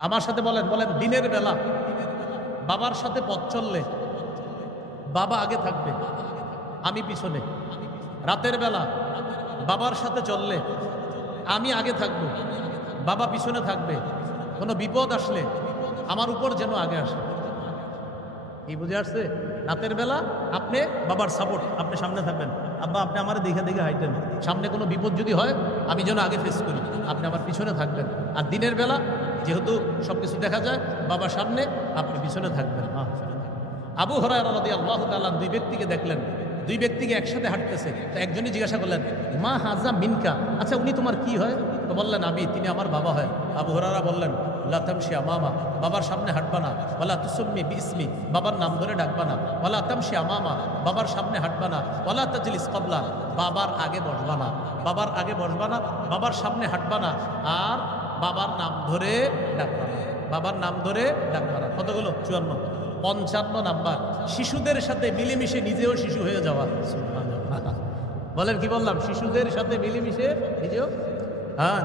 আমার সাথে বলেন বলেন দিনের বেলা বাবার সাথে পথ চললে বাবা আগে থাকবে, আমি পিছনে। রাতের বেলা বাবার সাথে চললে আমি আগে থাকব, বাবা পিছনে থাকবে। কোনো বিপদ আসলে আমার উপর যেন আগে আসে। এই বুঝে আসছে? রাতের বেলা আপনি বাবার সাপোর্ট, আপনি সামনে থাকবেন। আব্বা আপনি আমার দেখে দেখে হাইটেন, সামনে কোনো বিপদ যদি হয় আমি যেন আগে ফেস করি, আপনি আমার পিছনে থাকবেন। আর দিনের বেলা যেহেতু সব কিছু দেখা যায়, বাবা সামনে আপনি পিছনে থাকবেন। আবু হুরায়রা রাদিয়াল্লাহু তাআলা দুই ব্যক্তিকে দেখলেন, দুই ব্যক্তিকে একসাথে হাঁটতেছে। তো একজনই জিজ্ঞাসা করলেন, মা হাজা মিনকা, আচ্ছা উনি তোমার কি হয়? তো বললেন আবি, তিনি আমার বাবা হয়। আবু হুরায়রা বললেন, লা তামশি আমামা, বাবার সামনে হাঁটবা না। ওয়ালা তুসাম্মি বিইসমি, বাবার নাম ধরে ডাকবা না। ওয়ালা তামশি আমামা, বাবার সামনে হাঁটবা না। ওয়ালা তাজলিস ক্বাবলা, বাবার আগে বসবা না। বাবার আগে বসবা না, বাবার সামনে হাঁটবা না, আর বাবার নাম ধরে ডাকবা না। বাবার নাম ধরে ডাকবা না। কতগুলো? 54। 55 নাম্বার, শিশুদের সাথে মিলেমিশে নিজেও শিশু হয়ে যাওয়া। বলেন কি বললাম? শিশুদের সাথে মিলেমিশে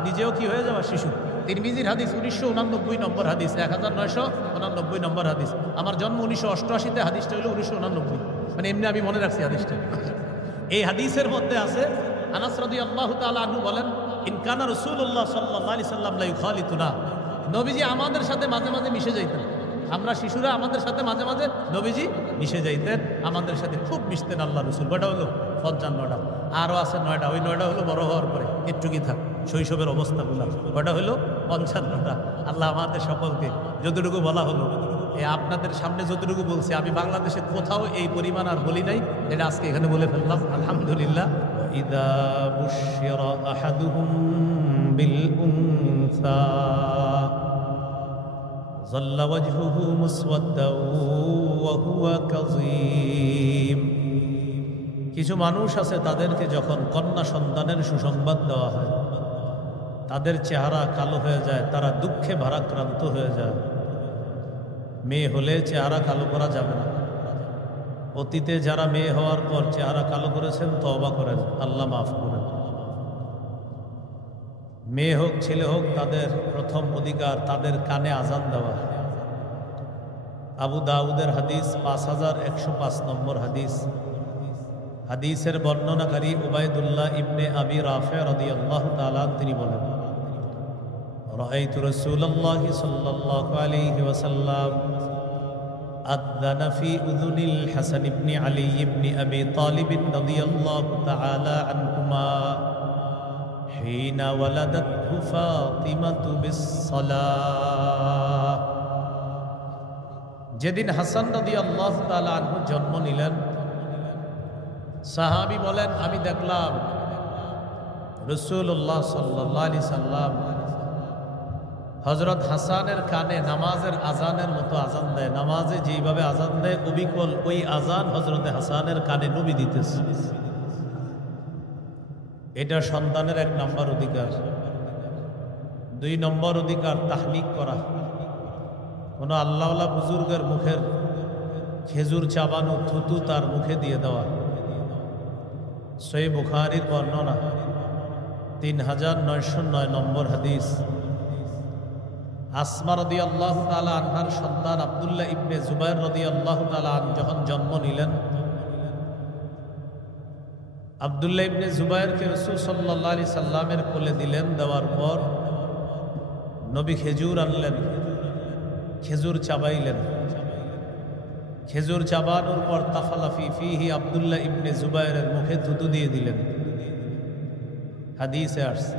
নিজেও কি হয়ে যাওয়া? শিশু। তিরমিজির হাদিস 1989 নম্বর হাদিস, 1989 নম্বর হাদিস। আমার জন্ম 1988-তে, হাদিসটা হলো 1989, মানে এমনি আমি মনে রাখছি হাদিসটা। এই হাদিসের মধ্যে আছে, আনাস রাদিয়াল্লাহু তাআলা আনহু বলেন, ইন কানা রাসূলুল্লাহ সাল্লাল্লাহু আলাইহি সাল্লাম লা ইউখালিতুনা, নবীজি আমাদের সাথে মাঝে মাঝে মিশে যাইতেন। আমরা শিশুরা আমাদের সাথে মাঝে মাঝে নবীজি মিশে যাইতেন, আমাদের সাথে খুব মিশতেন আল্লাহ রসুল। কয়টা হলো? 55টা। আরও আছে 9টা, ওই 9টা হলো বড় হওয়ার পরে, একটু কি থাক শৈশবের অবস্থাগুলো। কয়টা হলো? 55টা। আল্লাহ আমাদের সকলকে যতটুকু বলা হলো, আপনাদের সামনে যতটুকু বলছি, আমি বাংলাদেশে কোথাও এই পরিমাণ আর বলি নাই, এটা আজকে এখানে বলে ফেললাম, আলহামদুলিল্লাহ। ইদা বুশিরা আহাদুহুম বিল উনসা যাল্লা ওয়াজহুহু মুসওয়াদ্দাও ওয়া হুয়া কাযীম। কিছু মানুষ আছে, তাদেরকে যখন কন্যা সন্তানের সুসংবাদ দেওয়া হয়, তাদের চেহারা কালো হয়ে যায়, তারা দুঃখে ভারাক্রান্ত হয়ে যায়। মেয়ে হলে চেহারা কালো করা যাবে না। অতীতে যারা মেয়ে হওয়ার পর চেহারা কালো করেছেন, তওবা করেন, আল্লাহ মাফ করেন। মেয়ে হোক ছেলে হোক, তাদের প্রথম অধিকার তাদের কানে আজান দেওয়া। আবু দাউদের হাদিস 5105 নম্বর হাদিস। হাদিসের বর্ণনাকারী উবাইদুল্লাহ ইবনে আবি রাফি রাদিয়াল্লাহু তাআলা তিনি বলেন, রাআইতু রাসূলুল্লাহ সাল্লাল্লাহু আলাইহি ওয়াসাল্লাম আযানা ফি উযুনিল হাসান ইবনে আলী ইবনে আবি তালিব রাদিয়াল্লাহু তাআলা আনহুমা হিনা ওয়ালাদাতহু ফাতিমাতু বিস-সালাহ। যেদিন হাসান রাদিয়াল্লাহু তাআলা আনহু জন্ম নিলেন, সাহাবী বলেন, আমি দেখলাম রাসূলুল্লাহ সাল্লাল্লাহু আলাইহি সাল্লাম হযরত হাসানের কানে নামাজের আজানের মতো আজান দেয়। নামাজে যেইভাবে আজান দেয় অবিকল ওই আজান হযরত হাসানের কানে নবী দিতেছে। এটা সন্তানের 1 নম্বর অধিকার। 2 নম্বর অধিকার তাহনিক করা। কোনো আল্লাহওয়ালা বুজুর্গের মুখের খেজুর চাবানো থুতু তার মুখে দিয়ে দেওয়া। সহিহ বুখারীর বর্ণনা 3909 নম্বর হাদিস। আসমা রাদিয়াল্লাহু তাআলা আনহার সন্তান আব্দুল্লাহ ইবনে জুবাইর রাদিয়াল্লাহু তাআলা আনহু যখন জন্ম নিলেন, আব্দুল্লাহ ইবনে জুবাইরকে রাসূল সাল্লাল্লাহু আলাইহি সাল্লামের কোলে দিলেন। দেওয়ার পর নবী খেজুর আনলেন, খেজুর চাবাইলেন। খেজুর চাবানোর পর তাফালাফি ফিহি আব্দুল্লাহ ইবনে জুবাইরের মুখে থুতু দিয়ে দিলেন। হাদিসে আসছে,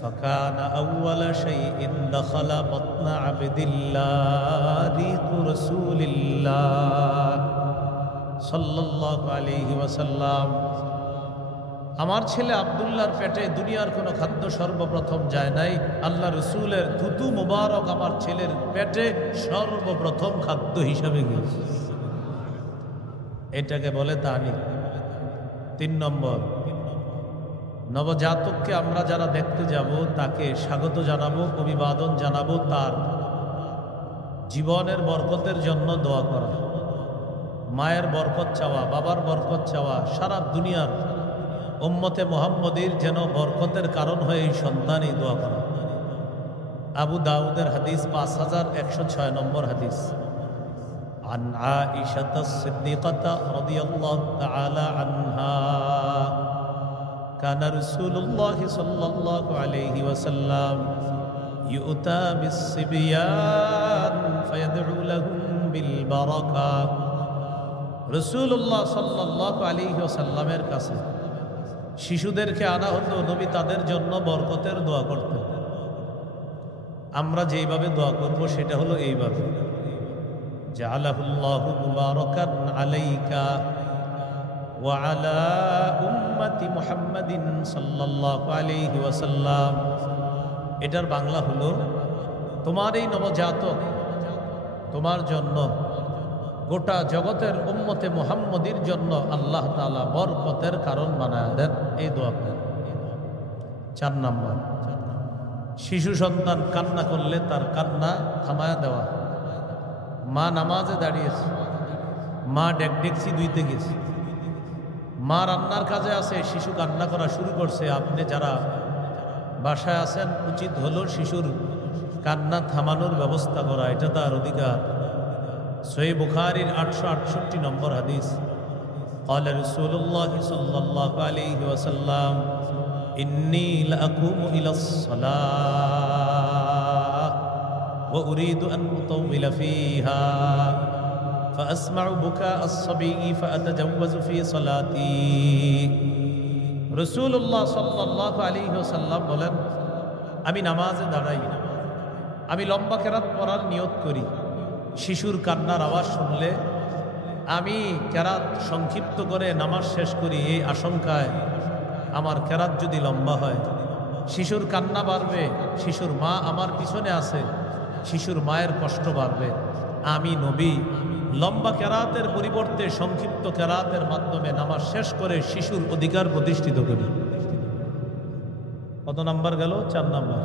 ফাকানা আউওয়ালা শাইইন দাখালা বাতনা আবদিল্লাহ রিকু রাসূলিল্লাহ সাল্লাল্লাহু আলাইহি ওয়াসাল্লাম। আমার ছেলে আব্দুল্লাহর পেটে দুনিয়ার কোনো খাদ্য সর্বপ্রথম যায় নাই, আল্লাহ রসুলের থুতু মুবারক আমার ছেলের পেটে সর্বপ্রথম খাদ্য হিসাবে গিয়েছে। এটাকে বলে তাহনিক। 3 নম্বর, নবজাতককে আমরা যারা দেখতে যাব তাকে স্বাগত জানাবো, অভিবাদন জানাবো, তার জীবনের বরকতের জন্য দোয়া করা। মায়ের বরকত চাওয়া, বাবার বরকত চাওয়া, সারা দুনিয়ার উম্মতে মুহাম্মদীর যেন বরকতের কারণ হয়ে এই সন্তানই দোয়া করা। আবু দাউদের হাদিস 5106 নম্বর হাদিস। عن عائشة الصديقة رضي الله تعالى عنها كان رسول الله صلى الله عليه وسلم يؤتى بالصبيان فيدعو لهم بالبركة রাসূলুল্লাহ সাল্লাল্লাহু আলাইহি ওয়াসাল্লামের কাছে শিশুদেরকে আনা হতো, নবী তাদের জন্য বরকতের দোয়া করতেন। আমরা যেইভাবে দোয়া করব সেটা হলো এইভাবে, জাআলাহুল্লাহু মুবারাকান আলাইকা ওয়া আলা উম্মতি মুহাম্মাদিন সাল্লাল্লাহু আলাইহি ওয়াসাল্লাম। এটার বাংলা হলো, তোমার এই নবজাতক তোমার জন্য, গোটা জগতের উম্মতে মুহাম্মদীর জন্য আল্লাহ তাআলা বরকতের কারণ বানায় দেন। এই দোয়া করেন। 4 নম্বর, শিশু সন্তান কান্না করলে তার কান্না থামায়া দেওয়া। মা নামাজে দাঁড়িয়েছে, মা ডেকডেকসি ধুইতে গেছে, মা রান্নার কাজে আছে, শিশু কান্না করা শুরু করছে। আপনি যারা বাসায় আছেন, উচিত হলো শিশুর কান্না থামানোর ব্যবস্থা করা, এটা তার অধিকার। সহিহ বুখারীর 868 নম্বর হাদিস। قال رسول الله صلى الله عليه وسلم إني لأقوم إلى الصلاة وأريد أن أطول فيها فأسمع بكاء الصبي فأتجوز في صلاتي। রাসূলুল্লাহ সাল্লাল্লাহু আলাইহি ওয়াসাল্লাম বলেন, আমি নামাজে দাঁড়াই, আমি লম্বা কেরাত পড়ার নিয়ত করি। শিশুর কান্নার আওয়াজ শুনলে আমি কেরাত সংক্ষিপ্ত করে নামাজ শেষ করি, এই আশঙ্কায় আমার কেরাত যদি লম্বা হয়, শিশুর কান্না বাড়বে, শিশুর মা আমার পিছনে আছে, শিশুর মায়ের কষ্ট বাড়বে। আমি নবী লম্বা কেরাতের পরিবর্তে সংক্ষিপ্ত কেরাতের মাধ্যমে নামাজ শেষ করে শিশুর অধিকার প্রতিষ্ঠিত করি। কত নাম্বার গেল? 4 নাম্বার।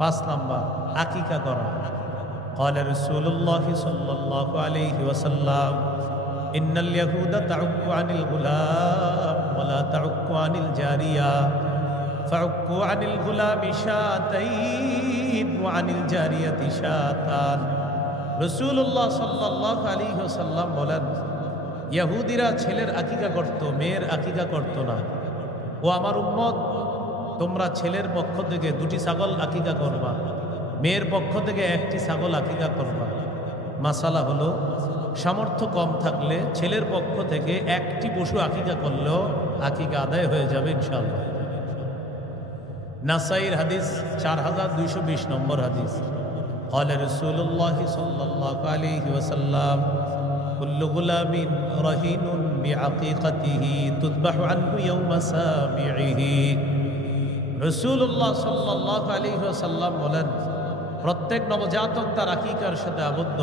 5 নাম্বার, আকিকা করা। قال رسول الله صلى الله عليه وسلم إن اليهود تعك عن الغلام ولا تعك عن الجارية فعكوا عن الغلام شاتين وعن الجارية شاتان। রাসূলুল্লাহ সাল্লাল্লাহু আলাইহি ওয়াসাল্লাম বলেন, ইহুদিরা ছেলের আকিকা করত, মেয়ের আকিকা করত না। ও আমার উম্মত, তোমরা ছেলের পক্ষ থেকে 2টি ছাগল আকিকা করবা, মেয়ের পক্ষ থেকে 1টি ছাগল আকিকা করবা। মাসালা হলো, সামর্থ্য কম থাকলে ছেলের পক্ষ থেকে 1টি পশু আকিকা করলেও আকিকা আদায় হয়ে যাবে ইনশাআল্লাহ। নাসাইর হাদিস 4220 নম্বর হাদিস। قال رسول الله صلى الله عليه وسلم كل غلام رهين بعقيقته تذبح عنه يوم سابعه। রাসূলুল্লাহ সাল্লাল্লাহু আলাইহি ওয়াসাল্লাম বলেন, প্রত্যেক নবজাতক তার আকিকার সাথে আবদ্ধ।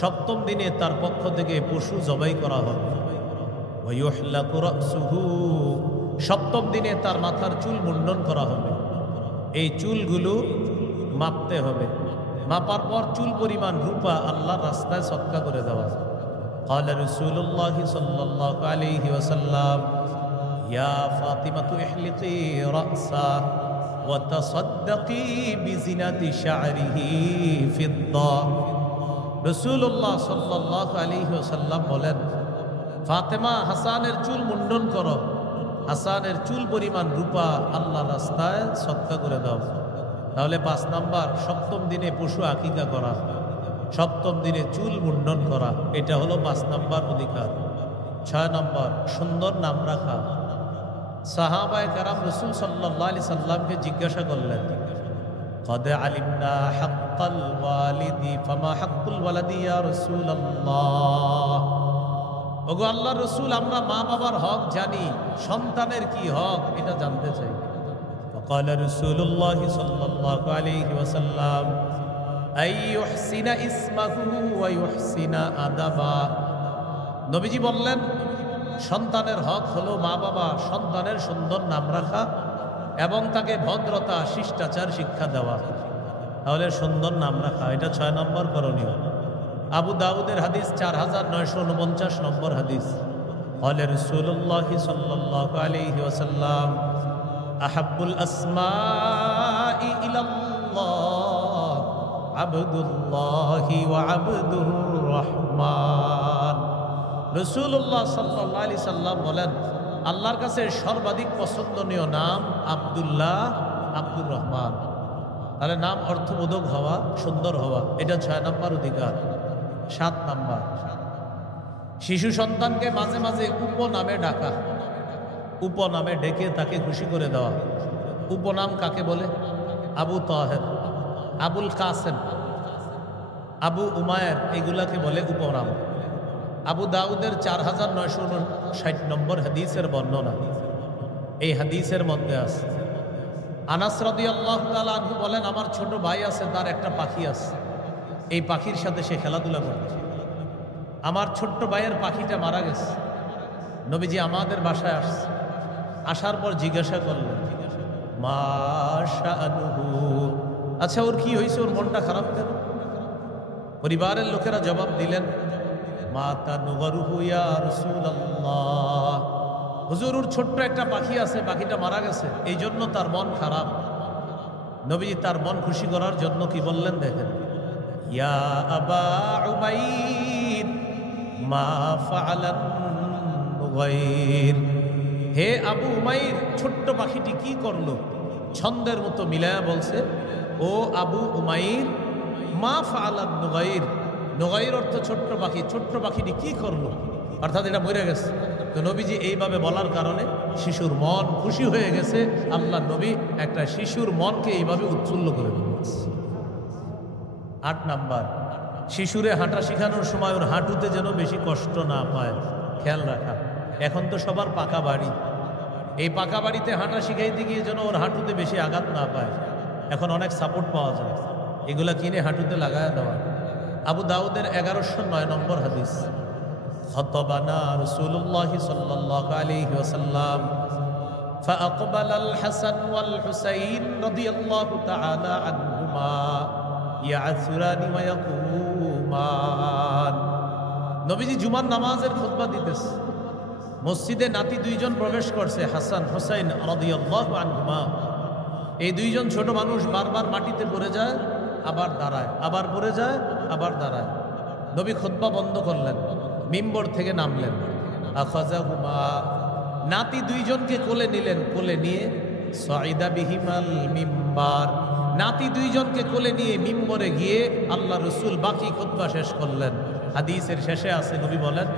7ম দিনে তার পক্ষ থেকে পশু জবাই করা হবে। ওয়ায়ুহলাকু রাসুহু, 7ম দিনে তার মাথার চুল মুন্ডন করা হবে। এই চুলগুলো মাপতে হবে, মাপার পর চুল পরিমাণ রূপা আল্লাহর রাস্তায় সদকা করে দেওয়া। قال رسول الله صلى الله عليه وسلم يا فاطمة احلقي رأسه وتصدقي بزنة شعره فضة। রাসূলুল্লাহ সাল্লাল্লাহু আলাইহি ওয়াসাল্লাম বলেন, ফাতেমা, হাসানের চুল মুন্ডন করো, হাসানের চুল পরিমাণ রূপা আল্লাহর রাস্তায় সদকা করে দাও। তাহলে 5 নাম্বার, 7ম দিনে পশু আকিকা করা, 7ম দিনে চুল মুন্ডন করা, এটা হলো 5 নাম্বার অধিকার। 6 নাম্বার, সুন্দর নাম রাখা। সাহাবায়ে কেরাম রাসূল সাল্লাল্লাহু আলাইহি সাল্লামকে জিজ্ঞাসা করলেন, قد علمنا حق الوالد فما حق الولد يا رسول الله। ওগো আল্লাহর রাসূল, আমরা মা বাবার হক জানি, সন্তানের কি হক এটা জানতে চাই। فقال رسول الله صلى الله عليه وسلم أن يحسن اسمه ويحسن أدبه। নবীজি বললেন, সন্তানের হক হলো মা বাবা সন্তানের সুন্দর নাম রাখা এবং তাকে ভদ্রতা, শিষ্টাচার শিক্ষা দেওয়া। তাহলে সুন্দর নাম রাখা, এটা 6 নম্বর করণীয়। আবু দাউদের হাদিস 4949 নম্বর হাদিস। قال رسول الله صلى الله عليه وسلم أحب الأسماء إلى الله আবদুল্লাহি ওয়া আবদুর রহমান। রাসূলুল্লাহ সাল্লাল্লাহু আলাইহি সাল্লাম বলেন, আল্লাহর কাছে সর্বাধিক পছন্দনীয় নাম আব্দুল্লাহ, আব্দুর রহমান। তাহলে নাম অর্থবোধক হওয়া, সুন্দর হওয়া, এটা 6 নম্বর অধিকার। 7 নম্বর, শিশু সন্তানকে মাঝে মাঝে উপনামে ডাকা, উপনামে ডেকে তাকে খুশি করে দেওয়া। উপনাম কাকে বলে? আবু তাহের, আবুল কাসেম, আবু উমায়ের, এগুলাকে বলে উপনাম। আবু দাউদের 4959 নম্বর হাদিসের বর্ণনা, এই হাদিসের মধ্যে আছে। আনাস রাদিয়াল্লাহু তাআলা আনহু বলেন, আমার ছোট ভাই আছে, তার একটা পাখি আছে, এই পাখির সাথে সে খেলাধুলা করছে। আমার ছোট্ট ভাইয়ের পাখিটা মারা গেছে। নবীজি আমাদের বাসায় আসছে, আসার পর জিজ্ঞাসা করলেন, মা শাআনুহু, আচ্ছা ওর কি হয়েছে, ওর মনটা খারাপ কেন? পরিবারের লোকেরা জবাব দিলেন, মা তানুগরুহু ইয়া রাসূলুল্লাহ, হুজুর ওর ছোট্ট একটা পাখি আছে, পাখিটা মারা গেছে, এই জন্য তার মন খারাপ। নবীজি তার মন খুশি করার জন্য কি বললেন দেখেন, ইয়া আবা উমাইর মা ফাআলান নুগাইর, হে আবু উমাইর, ছোট্ট পাখিটি কি করলো? ছন্দের মতো মিলায়া বলছে, ও আবু উমাইর মা ফাআলান নুগাইর, নুগাইর অর্থ ছোট্ট পাখি, ছোট্ট পাখিটি কি করলো? অর্থাৎ এটা মরে গেছে। তো নবীজি এইভাবে বলার কারণে শিশুর মন খুশি হয়ে গেছে। আল্লাহ নবী একটা শিশুর মনকে এইভাবে উৎফুল্ল করে দিয়েছে। 8 নাম্বার, শিশুরে হাঁটা শেখানোর সময় ওর হাঁটুতে যেন বেশি কষ্ট না পায়, খেয়াল রাখা। এখন তো সবার পাকা বাড়ি, এই পাকা বাড়িতে হাঁটা শিখাইতে গিয়ে যেন ওর হাঁটুতে বেশি আঘাত না পায়। এখন অনেক সাপোর্ট পাওয়া যায়, এগুলা কিনে হাঁটুতে লাগায় দেওয়া। আবু দাউদের 1109 নম্বর হাদিস, খতবানা রাসূলুল্লাহ সাল্লাল্লাহু আলাইহি ওয়াসাল্লাম ফাআকবাল আল হাসান ওয়াল হুসাইন রাদিয়াল্লাহু তাআলা আনহুমা ইয়াসুরানি ওয়া ইয়াকুমান। নবীজি জুমার নামাজের খুতবা দিতেছে, মসজিদে নাতি দুইজন প্রবেশ করছে, হাসান হুসাইন রাদিয়াল্লাহু আনহুমা। এই দুইজন ছোট মানুষ বারবার মাটিতে পড়ে যায়, আবার দাঁড়ায়, আবার পড়ে যায়, আবার দাঁড়ায়। নবী খুতবা বন্ধ করলেন, মিম্বর থেকে নামলেন, আখাযাহুমা, নাতি দুইজনকে কোলে নিলেন, কোলে নিয়ে সাইদা বিহিমাল মিম্বার, নাতি দুইজনকে কোলে নিয়ে মিম্বরে গিয়ে আল্লাহ রসুল বাকি খুতবা শেষ করলেন। হাদিসের শেষে আছে, নবী বলেন,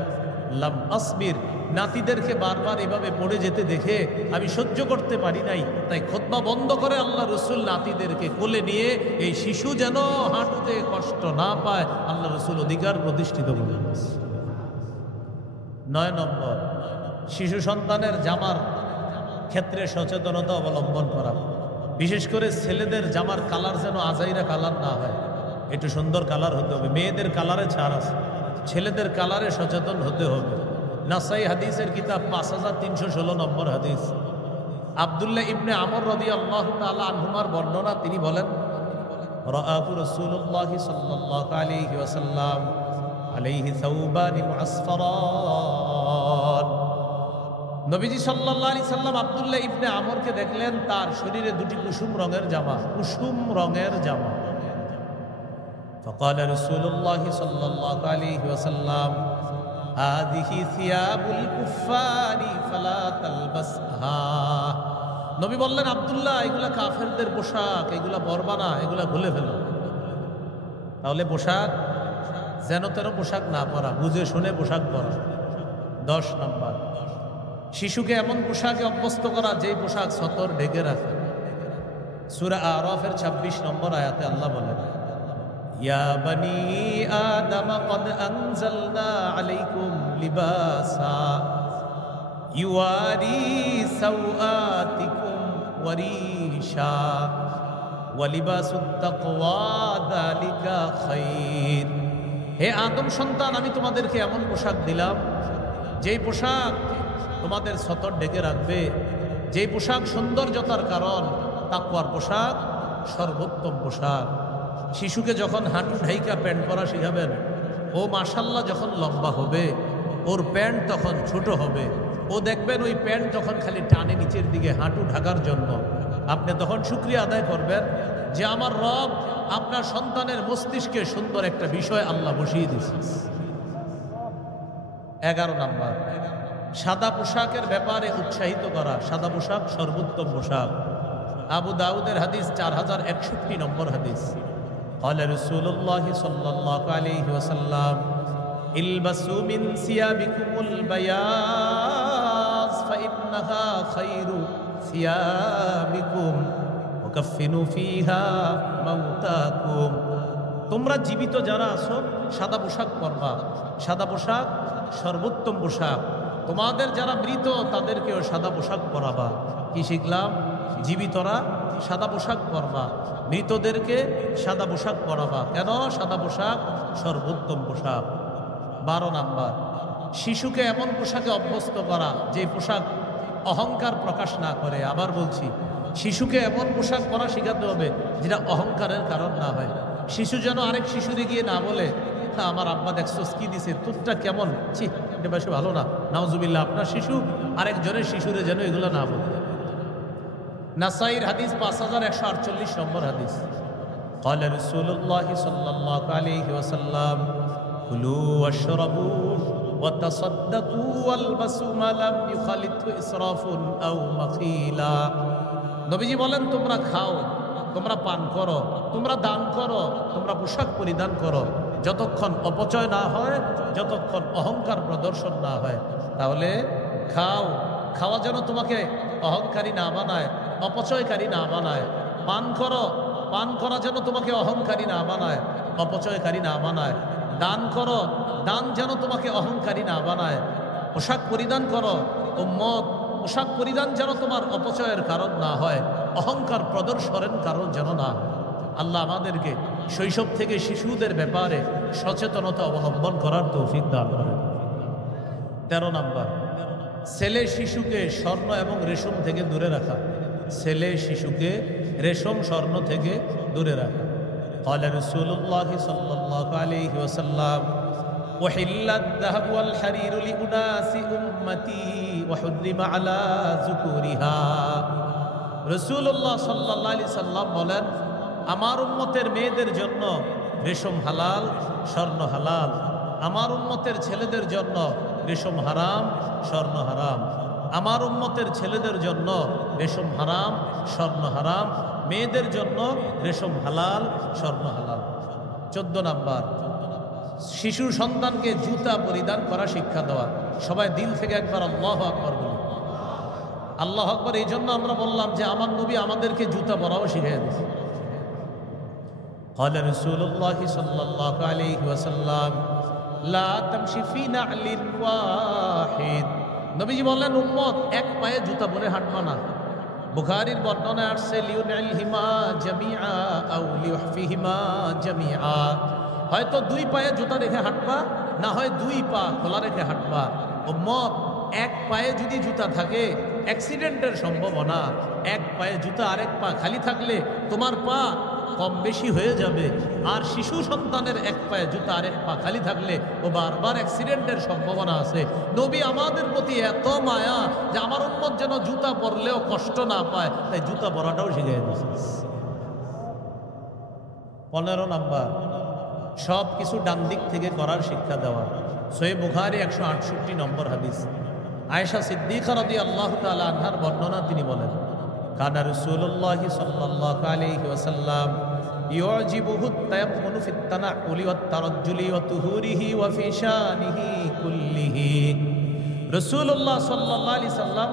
লাম আসবির, নাতিদেরকে বারবার এভাবে পড়ে যেতে দেখে আমি সহ্য করতে পারি নাই, তাই খুতবা বন্ধ করে আল্লাহ রসুল নাতিদেরকে কোলে নিয়ে এই শিশু যেন হাঁটতে কষ্ট না পায়, আল্লাহ রসুল অধিকার প্রতিষ্ঠিত করলেন। 9 নম্বর, শিশু সন্তানের জামার ক্ষেত্রে সচেতনতা অবলম্বন করা। বিশেষ করে ছেলেদের জামার কালার যেন আজাইরা কালার না হয়, একটু সুন্দর কালার হতে হবে। মেয়েদের কালারে ছাড় আছে, ছেলেদের কালারে সচেতন হতে হবে। নাসাই হাদিসের কিতাব 5316 নম্বর হাদিস। আব্দুল্লাহ ইবনে আমর রাদিয়াল্লাহু তাআলা আনহুমার বর্ণনা, তিনি বলেন, রাআহু রাসূলুল্লাহ সাল্লাল্লাহু আলাইহি ওয়াসাল্লাম আলাইহি সাওবানি মুআসফারান। নবীজি সাল্লাল্লাহু আলাইহি সাল্লাম আব্দুল্লাহ ইবনে আমরকে দেখলেন, তার শরীরে দুটি কুসুম রঙের জামা, কুসুম রঙের জামা। فقال رسول الله صلى الله عليه وسلم هذه ثياب الكفار فلا تلبسها। নবী বললেন, আব্দুল্লাহ, এগুলা কাফেরদের পোশাক, এগুলা পরবা না, এগুলা খুলে ফেলো। তাহলে পোশাক যেন তেন পোশাক না পরা, বুঝে শুনে পোশাক পরা। 10 নম্বর, শিশুকে এমন পোশাকে অভ্যস্ত করা যেই পোশাক সতর ঢেকে রাখে। সূরা আরাফের 26 নম্বর আয়াতে আল্লাহ বলেন, ইয়া বনি আদম কদ আনজালনা আলাইকুম লিবাসা ইউয়ারি সাওআতিকুম ওয়ারিশা ওয়া লিবাসুত তাকওয়া যালিকা খায়র। হে আদম সন্তান, আমি তোমাদেরকে এমন পোশাক দিলাম যেই পোশাক তোমাদের সতর ঢেকে রাখবে, যেই পোশাক সৌন্দর্যতার কারণ। তাকওয়ার পোশাক সর্বোত্তম পোশাক। শিশুকে যখন হাঁটু ঢাইকা প্যান্ট পরা শিখাবেন, ও মাশাল্লাহ যখন লম্বা হবে, ওর প্যান্ট তখন ছোট হবে। ও দেখবেন ওই প্যান্ট যখন খালি টানে নিচের দিকে হাঁটু ঢাকার জন্য, আপনি তখন শুকরিয়া আদায় করবেন যে আমার রব আপনার সন্তানের মস্তিষ্কে সুন্দর একটা বিষয় আল্লাহ বসিয়ে দিয়েছে। 11 নাম্বার, সাদা পোশাকের ব্যাপারে উৎসাহিত করা। সাদা পোশাক সর্বোত্তম পোশাক। আবু দাউদের হাদিস 4061 নম্বর হাদিস। قال رسول الله صلى الله عليه وسلم البسوا من ثيابكم البياض فإنها خير ثيابكم وكفنوا فيها موتاكم। তোমরা জীবিত যারা আছো সাদা পোশাক পরবা। সাদা পোশাক সর্বোত্তম পোশাক। তোমাদের যারা মৃত তাদেরকেও সাদা পোশাক পরাবা। কি শিখলাম? জীবিতরা সাদা পোশাক পরবা, মৃতদেরকে সাদা পোশাক পরাবা। কেন? সাদা পোশাক সর্বোত্তম পোশাক। 12 নাম্বার, শিশুকে এমন পোশাকে অভ্যস্ত করা যে পোশাক অহংকার প্রকাশ না করে। আবার বলছি, শিশুকে এমন পোশাক পরা শেখাতে হবে যেটা অহংকারের কারণ না হয়। শিশু যেন আরেক শিশুরে গিয়ে না বলে, হ্যাঁ আমার আব্বা দেখছোস কি দিছে, তোরটা কেমন, ছি এটা বেশি ভালো না, নাউজুবিল্লাহ। আপনার শিশু আরেকজনের শিশুরে যেন এগুলো না বলে। নাসাইর হাদিস 5148 নম্বর হাদিস। قال رسول الله صلى الله عليه وسلم كلوا واشربوا وتصدقوا والبسوا ما لم يخالطه إسراف أو مخيلا। নবীজি বলেন, তোমরা খাও, তোমরা পান করো, তোমরা দান করো, তোমরা পোশাক পরিধান করো, যতক্ষণ অপচয় না হয়, যতক্ষণ অহংকার প্রদর্শন না হয়। তাহলে খাও, খাওয়া যেন তোমাকে অহংকারী না বানায়, অপচয়কারী না বানায়। পান করো, পান করা যেন তোমাকে অহংকারী না বানায়, অপচয়কারী না বানায়। দান করো, দান যেন তোমাকে অহংকারী না বানায়। পোশাক পরিধান করো উম্মত, পোশাক পরিধান যেন তোমার অপচয়ের কারণ না হয়, অহংকার প্রদর্শনের কারণ যেন না হয়। আল্লাহ আমাদেরকে শৈশব থেকে শিশুদের ব্যাপারে সচেতনতা অবলম্বন করার তৌফিক দান করেন। 13 নাম্বার, ছেলে শিশুকে স্বর্ণ এবং রেশম থেকে দূরে রাখা। ছেলে শিশুকে রেশম স্বর্ণ থেকে দূরে রাখা। قال رسول الله صلى الله عليه وسلم وحل الذهب والحرير لأناس أمتي وحرم على ذكورها। রাসূলুল্লাহ সাল্লাল্লাহু আলাইহি সাল্লাম বলেন, আমার উম্মতের মেয়েদের জন্য রেশম হালাল, স্বর্ণ হালাল। আমার উম্মতের ছেলেদের জন্য রেশম হারাম, স্বর্ণ হারাম। আমার উম্মতের ছেলেদের জন্য রেশম হারাম, স্বর্ণ হারাম। মেয়েদের জন্য রেশম হালাল, স্বর্ণ হালাল। 14 নাম্বার, শিশু সন্তানকে জুতা পরিধান করা শিক্ষা দেওয়া। সবাই দিল থেকে একবার আল্লাহু আকবার বলি। আল্লাহু আকবার এই জন্য আমরা বললাম যে আমার নবী আমাদেরকে জুতা পরাও শিখিয়ে দিয়েছে। قال رسول الله صلى الله عليه وسلم لا تمشي في نعل واحد। নবীজি বললেন, উম্মত এক পায়ে জুতা পরে হাঁটবা না। বুখারীর বর্ণনায় আসছে লিউনাইলহিমা জামিআ আও লিউহফিহিমা জামিআ। হয়তো 2 পায়ে জুতা রেখে হাঁটবা, না হয় 2 পা খোলা রেখে হাঁটবা। উম্মত এক পায়ে যদি জুতা থাকে অ্যাক্সিডেন্টের সম্ভাবনা। এক পায়ে জুতা আরেক পা খালি থাকলে তোমার পা কম বেশি হয়ে যাবে। আর শিশু সন্তানের এক পায়ে জুতা আরেক পা খালি থাকলে ও বারবার অ্যাক্সিডেন্টের সম্ভাবনা আছে। নবী আমাদের প্রতি এত মায়া যে আমার উম্মত যেন জুতা পরলেও কষ্ট না পায়, তাই জুতা পরাটাও শিখিয়ে দিয়েছে। 15 নাম্বার, সব কিছু ডান দিক থেকে করার শিক্ষা দেওয়া। সহিহ বুখারী 168 নম্বর হাদিস। আয়েশা সিদ্দিকা রাদিয়াল্লাহু তাআলা আনহার বর্ণনা, তিনি বলেন, কানা রাসূলুল্লাহি সাল্লাল্লাহু আলাইহি ওয়াসাল্লাম ইউজিবুহু তায়াম্মুনু ফিত তানাউলি ওয়াত তারাজ্জুলি ওয়া তুহুরিহি ওয়া ফি শানিহি কুল্লিহি। রাসূলুল্লাহ সাল্লাল্লাহু আলাইহি সাল্লাম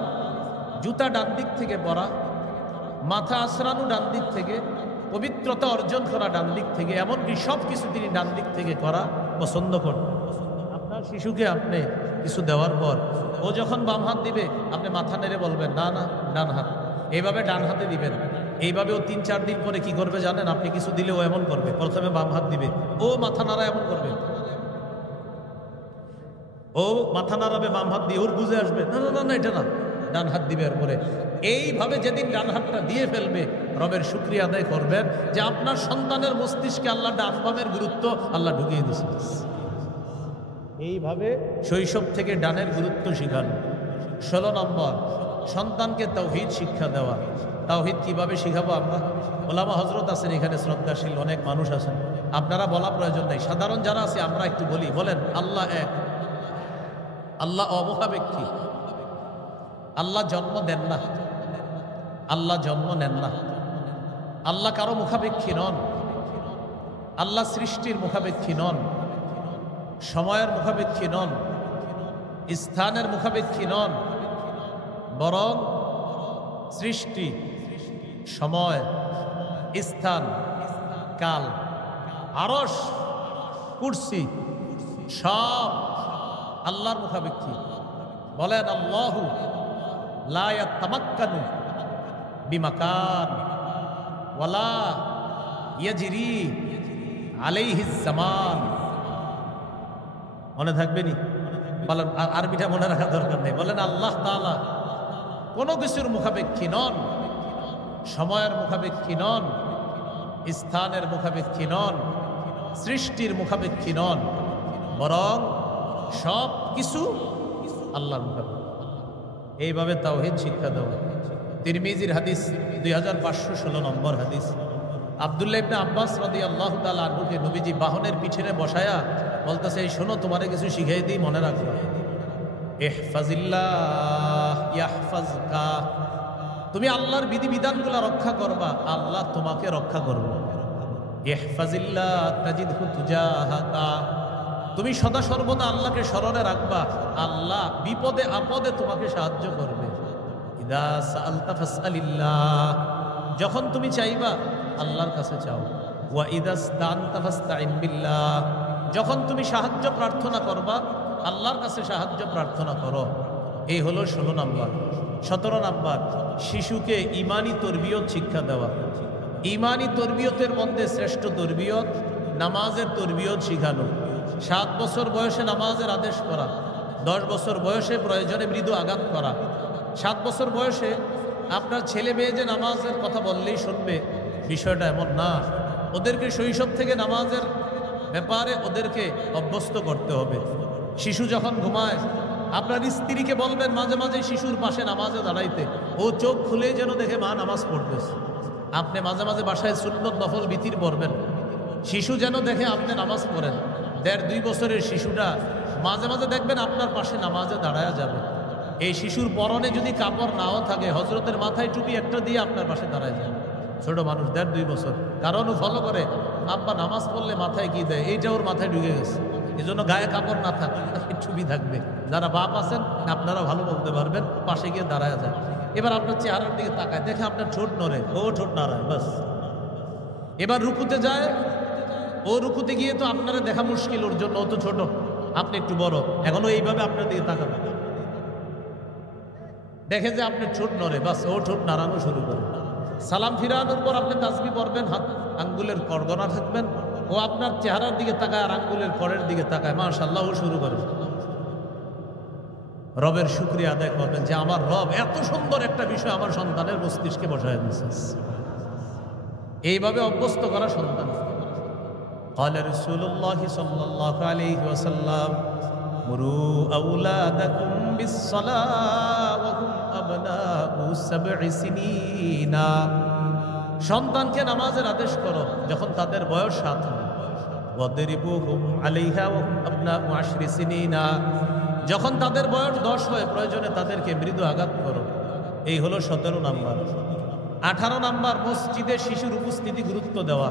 জুতা ডান দিক থেকে পরা, মাথা আশ্রানো ডান দিক থেকে, পবিত্রতা অর্জন করা ডান দিক থেকে, এমনকি সব কিছু তিনি ডান দিক থেকে করা পছন্দ করতেন। আপনার শিশুকে আপনি কিছু দেওয়ার পর ও যখন বাম হাত দিবে, আপনি মাথা নেড়ে বলবেন না না ডান হাত, এইভাবে ডান হাতে দিবেন। এইভাবে ও 3-4 দিন পরে কি করবে জানেন? আপনি কিছু দিলে ও এমন করবে, প্রথমে বাম হাত দিবে, ও মাথা নাড়া এমন করবে, ও মাথা নাড়াবে বাম হাত দিয়ে, ওর বুঝে আসবে না না না এটা না, ডান হাত দিবে। এরপরে এইভাবে যেদিন ডান হাতটা দিয়ে ফেলবে, রবের শুকরিয়া আদায় করবেন যে আপনার সন্তানের মস্তিষ্কে আল্লাহ ডান বামের গুরুত্ব আল্লাহ ঢুকিয়ে দিয়েছে। এইভাবে শৈশব থেকে ডানের গুরুত্ব শিখানো। 16 নম্বর, সন্তানকে তাওহীদ শিক্ষা দেওয়া। তাওহীদ কিভাবে শিখাবো আমরা? ওলামা হযরত আছেন এখানে, শ্রদ্ধাশীল অনেক মানুষ আছেন, আপনারা বলা প্রয়োজন নেই, সাধারণ যারা আছে আমরা একটু বলি। বলেন আল্লাহ এক, আল্লাহ অমুখাপেক্ষী, আল্লাহ জন্ম দেন না, আল্লাহ জন্ম নেন না, আল্লাহ কারো মুখাপেক্ষী নন, আল্লাহ সৃষ্টির মুখাপেক্ষী নন, সময়ের মুখাপেক্ষী নন, স্থানের মুখাপেক্ষী নন, বরং সৃষ্টি, সময়, স্থান, কাল, আরশ, কুরসি সব আল্লাহর মুখাপেক্ষী। বলেন আল্লাহু লা ইয়াতামাক্কানু বিমাকান ওয়ালা ইয়াজরি আলাইহিজ জামান। মনে থাকবে নি? বলেন, আরবিটা মনে রাখা দরকার নেই। বলেন আল্লাহ তাআলা কোনো কিছুর মুখাপেক্ষী নন, সময়ের মুখাপেক্ষী নন, স্থানের মুখাপেক্ষী নন, সৃষ্টির মুখাপেক্ষী নন, বরং সব কিছু আল্লাহর মুখাপেক্ষী। এইভাবে তাওহীদ শিক্ষা দেওয়া। তিরমিজির হাদিস 2516 নম্বর হাদিস। আব্দুল্লাহ ইবনে আব্বাস রাদিয়াল্লাহু তাআলা আনহুকে নবীজি বাহনের পিছনে বসায়া বলতেছে, এই শোনো, তোমারে কিছু শিখাই দিই, মনে রাখবা। ইহফাজিল্লাহ ইয়াহফাজকা, তুমি আল্লাহর বিধিবিধানগুলো রক্ষা করবা, আল্লাহ তোমাকে রক্ষা করবে। ইহফাজিল্লাহ তাজিদহু তুজাহাকা, তুমি সদা সর্বদা আল্লাহকে স্মরণে রাখবা, আল্লাহ বিপদে আপদে তোমাকে সাহায্য করবে। ইদা সাআলতা ফাসআলিল্লাহ, যখন তুমি চাইবা আল্লাহর কাছে চাও। ওয়া ইদা ইসতাআনতা ফাসতাইন বিল্লাহ, যখন তুমি সাহায্য প্রার্থনা করবা আল্লাহর কাছে সাহায্য প্রার্থনা করো। এই হলো 16 নাম্বার। 17 নাম্বার, শিশুকে ইমানি তরবিয়ত শিক্ষা দেওয়া। ইমানি তরবিয়তের মধ্যে শ্রেষ্ঠ তরবিয়ত নামাজের তরবিয়ত শিখানো। 7 বছর বয়সে নামাজের আদেশ করা, 10 বছর বয়সে প্রয়োজনে মৃদু আঘাত করা। 7 বছর বয়সে আপনার ছেলে মেয়ে যে নামাজের কথা বললেই শুনবে, বিষয়টা এমন না। ওদেরকে শৈশব থেকে নামাজের ব্যাপারে ওদেরকে অভ্যস্ত করতে হবে। শিশু যখন ঘুমায়, আপনার স্ত্রীকে বলবেন মাঝে মাঝে শিশুর পাশে নামাজে দাঁড়াইতে, ও চোখ খুলে যেন দেখে মা নামাজ পড়তেছে। আপনি মাঝে মাঝে বাসায় সুন্নত নফল বিতির পড়বেন, শিশু যেন দেখে আপনি নামাজ পড়েন। 1.5-2 বছরের শিশুটা মাঝে মাঝে দেখবেন আপনার পাশে নামাজে দাঁড়ায়া যাবে। এই শিশুর পরনে যদি কাপড় নাও থাকে, হজরতের মাথায় টুপি একটা দিয়ে আপনার পাশে দাঁড়ায় যাবে। ছোট মানুষ 1.5-2 বছর, কারণ ও ফলো করে আব্বা নামাজ পড়লে মাথায় কি দেয়, এইটা ওর মাথায় ঢুকে গেছে। এই জন্য গায়ে কাপড় না থাকবে, টুপি থাকবে। যারা বাপ আছেন আপনারা ভালো বলতে পারবেন, পাশে গিয়ে দাঁড়ায় যায়। এবার আপনার চেহারার দিকে তাকায়, দেখে আপনার ঠোঁট নড়ে, ও ঠোঁট নাড়ায়, বাস। এবার রুকুতে যায়, ও রুকুতে গিয়ে তো আপনারা দেখা মুশকিল ওর জন্য, ও তো ছোট, আপনি একটু বড়, এখনো এইভাবে আপনার দিকে তাকাবে, দেখে যে আপনি ঠোঁট নড়ে, বাস ও ঠোঁট নাড়ানো শুরু করে। সালাম ফিরানোর পর আপনি তাসবিহ পড়বেন, হাত আঙ্গুলের করগনা থাকবেন, ও আপনার চেহারার দিকে তাকায় আর আঙ্গুলের করের দিকে তাকায়, মাশাআল্লাহ ও শুরু করে। রবের শুকরিয়া আদায় করবেন যে আমার রব এত সুন্দর একটা বিষয় আমার সন্তানের মস্তিষ্কে বসায় দিয়েছে। এইভাবে অভ্যস্ত করা সন্তান। قال رسول الله صلى الله عليه وسلم مروا أولادكم بالصلاة وهم أبناء 7 سنين। সন্তানকে নামাজের আদেশ করো যখন তাদের বয়স 7 হয়। ওয়াদরিবুহুম আলাইহা ওয়া হুম আবনাউ 10 সিনিন। যখন তাদের বয়স 10 হয় প্রয়োজনে তাদেরকে মৃদু আঘাত করো। এই হলো 17 নাম্বার। 18 নাম্বার, মসজিদে শিশুর উপস্থিতি গুরুত্ব দেওয়া,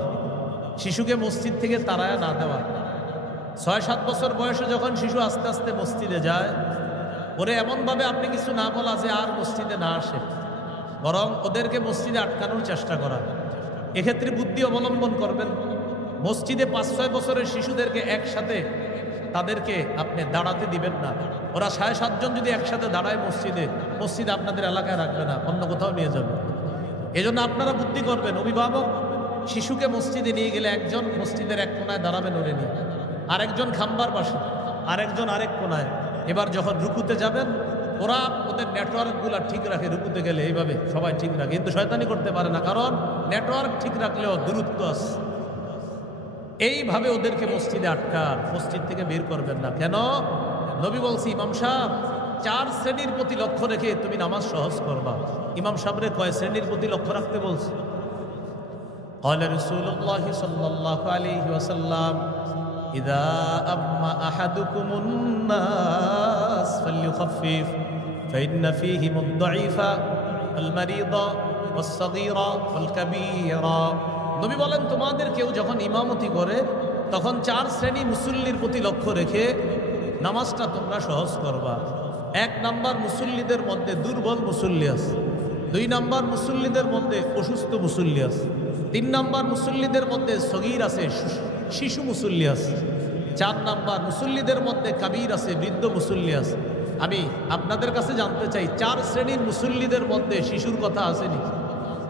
শিশুকে মসজিদ থেকে তাড়ায়া না দেওয়া। 6-7 বছর বয়সে যখন শিশু আস্তে আস্তে মসজিদে যায়, ওরে এমনভাবে আপনি কিছু না বলা যে আর মসজিদে না আসে, বরং ওদেরকে মসজিদে আটকানোর চেষ্টা করা। এক্ষেত্রে বুদ্ধি অবলম্বন করবেন। মসজিদে 5-6 বছরের শিশুদেরকে একসাথে তাদেরকে আপনি দাঁড়াতে দিবেন না। ওরা 6-7 জন যদি একসাথে দাঁড়ায় মসজিদে আপনাদের এলাকায় রাখবে না, অন্য কোথাও নিয়ে যাবে। এজন্য আপনারা বুদ্ধি করবেন। অভিভাবক শিশুকে মসজিদে নিয়ে গেলে একজন মসজিদের এক কোনায় দাঁড়াবেন ওরে নিয়ে, আরেকজন খাম্বার পাশে, আরেকজন আরেক কোনায়। এবার যখন রুকুতে যাবেন, ওরা ওদের নেটওয়ার্কগুলো ঠিক রাখে। রুকুতে গেলে এইভাবে সবাই ঠিক রাখে, কিন্তু শয়তানি করতে পারে না, কারণ নেটওয়ার্ক ঠিক রাখলেও দূরত্ব আছে। এইভাবে ওদেরকে মসজিদে আটকান, মসজিদ থেকে বের করবেন না। কেন? নবী বলছি, ইমাম সাহেব চার শ্রেণীর প্রতি লক্ষ্য রেখে তুমি নামাজ সহজ করবা। ইমাম সাহেবরে কয় শ্রেণীর প্রতি লক্ষ্য রাখতে বলছে? قال رسول الله صلى الله عليه وسلم إذا أما أحدكم الناس فليخفف فإن فيهم الضعيف والمريض والصغير والكبير। নবী বলেন তোমাদের কেউ যখন ইমামতি করে তখন চার শ্রেণী মুসল্লির প্রতি লক্ষ্য রেখে নামাজটা তোমরা সহজ করবা। এক নাম্বার, মুসল্লিদের মধ্যে দুর্বল মুসল্লি আছে। দুই নাম্বার, মুসল্লিদের মধ্যে অসুস্থ মুসল্লি আছে। তিন নাম্বার, মুসল্লিদের মধ্যে সগীর আছে, শিশু মুসল্লি আছে। চার নাম্বার, মুসল্লিদের মধ্যে কাবীর আছে, বৃদ্ধ মুসল্লি আছে। আমি আপনাদের কাছে জানতে চাই, চার শ্রেণীর মুসল্লিদের মধ্যে শিশুর কথা আসেনি?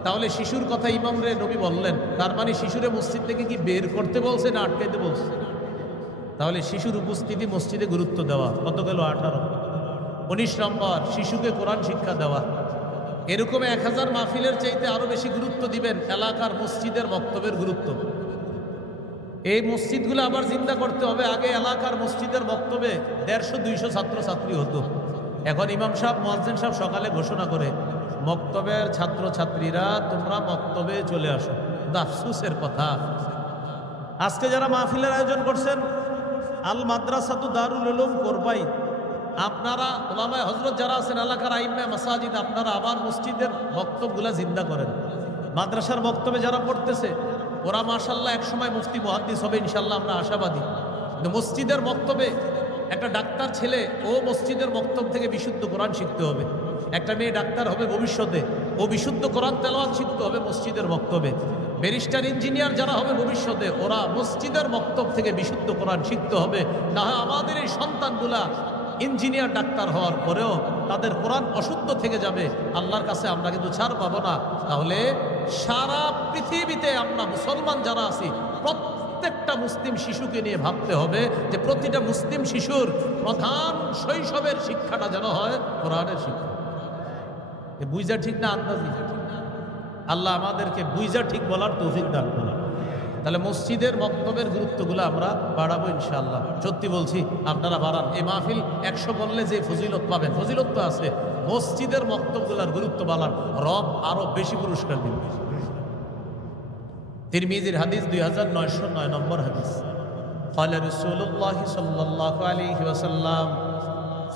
তাহলে শিশুর কথা ইমামরে নবী বললেন, তার মানে শিশুরে মসজিদ থেকে কি বের করতে বলছে না আটকাইতে বলছে? তাহলে শিশুর উপস্থিতি মসজিদে গুরুত্ব দেওয়া। কত গেল? 18। 19 নম্বর, শিশুকে কোরআন শিক্ষা দেওয়া। এরকম 1000 মাহফিলের চাইতে আরো বেশি গুরুত্ব দিবেন এলাকার মসজিদের বক্তব্যের গুরুত্ব। এই মসজিদগুলো আবার চিন্তা করতে হবে, আগে এলাকার মসজিদের বক্তব্যে 150-200 ছাত্রছাত্রী হতো। এখন ইমাম সাহেব, মুয়াজ্জিন সাহেব সকালে ঘোষণা করে, মক্তবের ছাত্রছাত্রীরা তোমরা মক্তবে চলে আসো। আফসোসের কথা, আজকে যারা মাহফিলের আয়োজন করছেন, আল মাদ্রাসাতু দারুল উলুম কোরবাই, আপনারা ওলামায়ে হযরত যারা আছেন এলাকার আইম্মে মাসাজিদ, আপনারা আবার মসজিদের বক্তব্যগুলা জিন্দা করেন। মাদ্রাসার বক্তব্যে যারা পড়তেছে ওরা মাশাআল্লাহ একসময় মুফতি মুহাদ্দিস হবে ইনশাআল্লাহ, আমরা আশাবাদী। কিন্তু মসজিদের বক্তব্যে একটা ডাক্তার ছেলে, ও মসজিদের বক্তব্য থেকে বিশুদ্ধ কোরআন শিখতে হবে। একটা মেয়ে ডাক্তার হবে ভবিষ্যতে, ও বিশুদ্ধ কোরআন তেলাওয়াত শিখতে হবে মসজিদের বক্তব্যে। ব্যারিস্টার, ইঞ্জিনিয়ার যারা হবে ভবিষ্যতে, ওরা মসজিদের বক্তব্য থেকে বিশুদ্ধ কোরআন শিখতে হবে। না হয় আমাদের এই সন্তানগুলা ইঞ্জিনিয়ার ডাক্তার হওয়ার পরেও তাদের কোরআন অশুদ্ধ থেকে যাবে। আল্লাহর কাছে আমরা কিন্তু ছাড় পাবো না। তাহলে সারা পৃথিবীতে আমরা মুসলমান যারা আছি, প্রত্যেকটা মুসলিম শিশুকে নিয়ে ভাবতে হবে যে প্রতিটা মুসলিম শিশুর প্রধান শৈশবের শিক্ষাটা যেন হয় কোরআনের শিক্ষা। বুঝা ঠিক না আন্দাজি? আল্লাহ আমাদেরকে বুঝা ঠিক বলার তৌফিক দান করুন। তাহলে মসজিদের বক্তব্যের গুরুত্বগুলো আমরা বাড়াবো ইনশাআল্লাহ। সত্যি বলছি, আপনারা বাড়ান। এই মাহফিল 100 বললে যে ফজিলত পাবেন, ফজিলত তো আছে, মসজিদের বক্তব্যগুলোর গুরুত্ব বাড়ান, রব আরো বেশি পুরস্কার দিবে। তিরমিজির হাদিস 2909 নম্বর হাদিস। قال رسول الله صلى الله عليه وسلم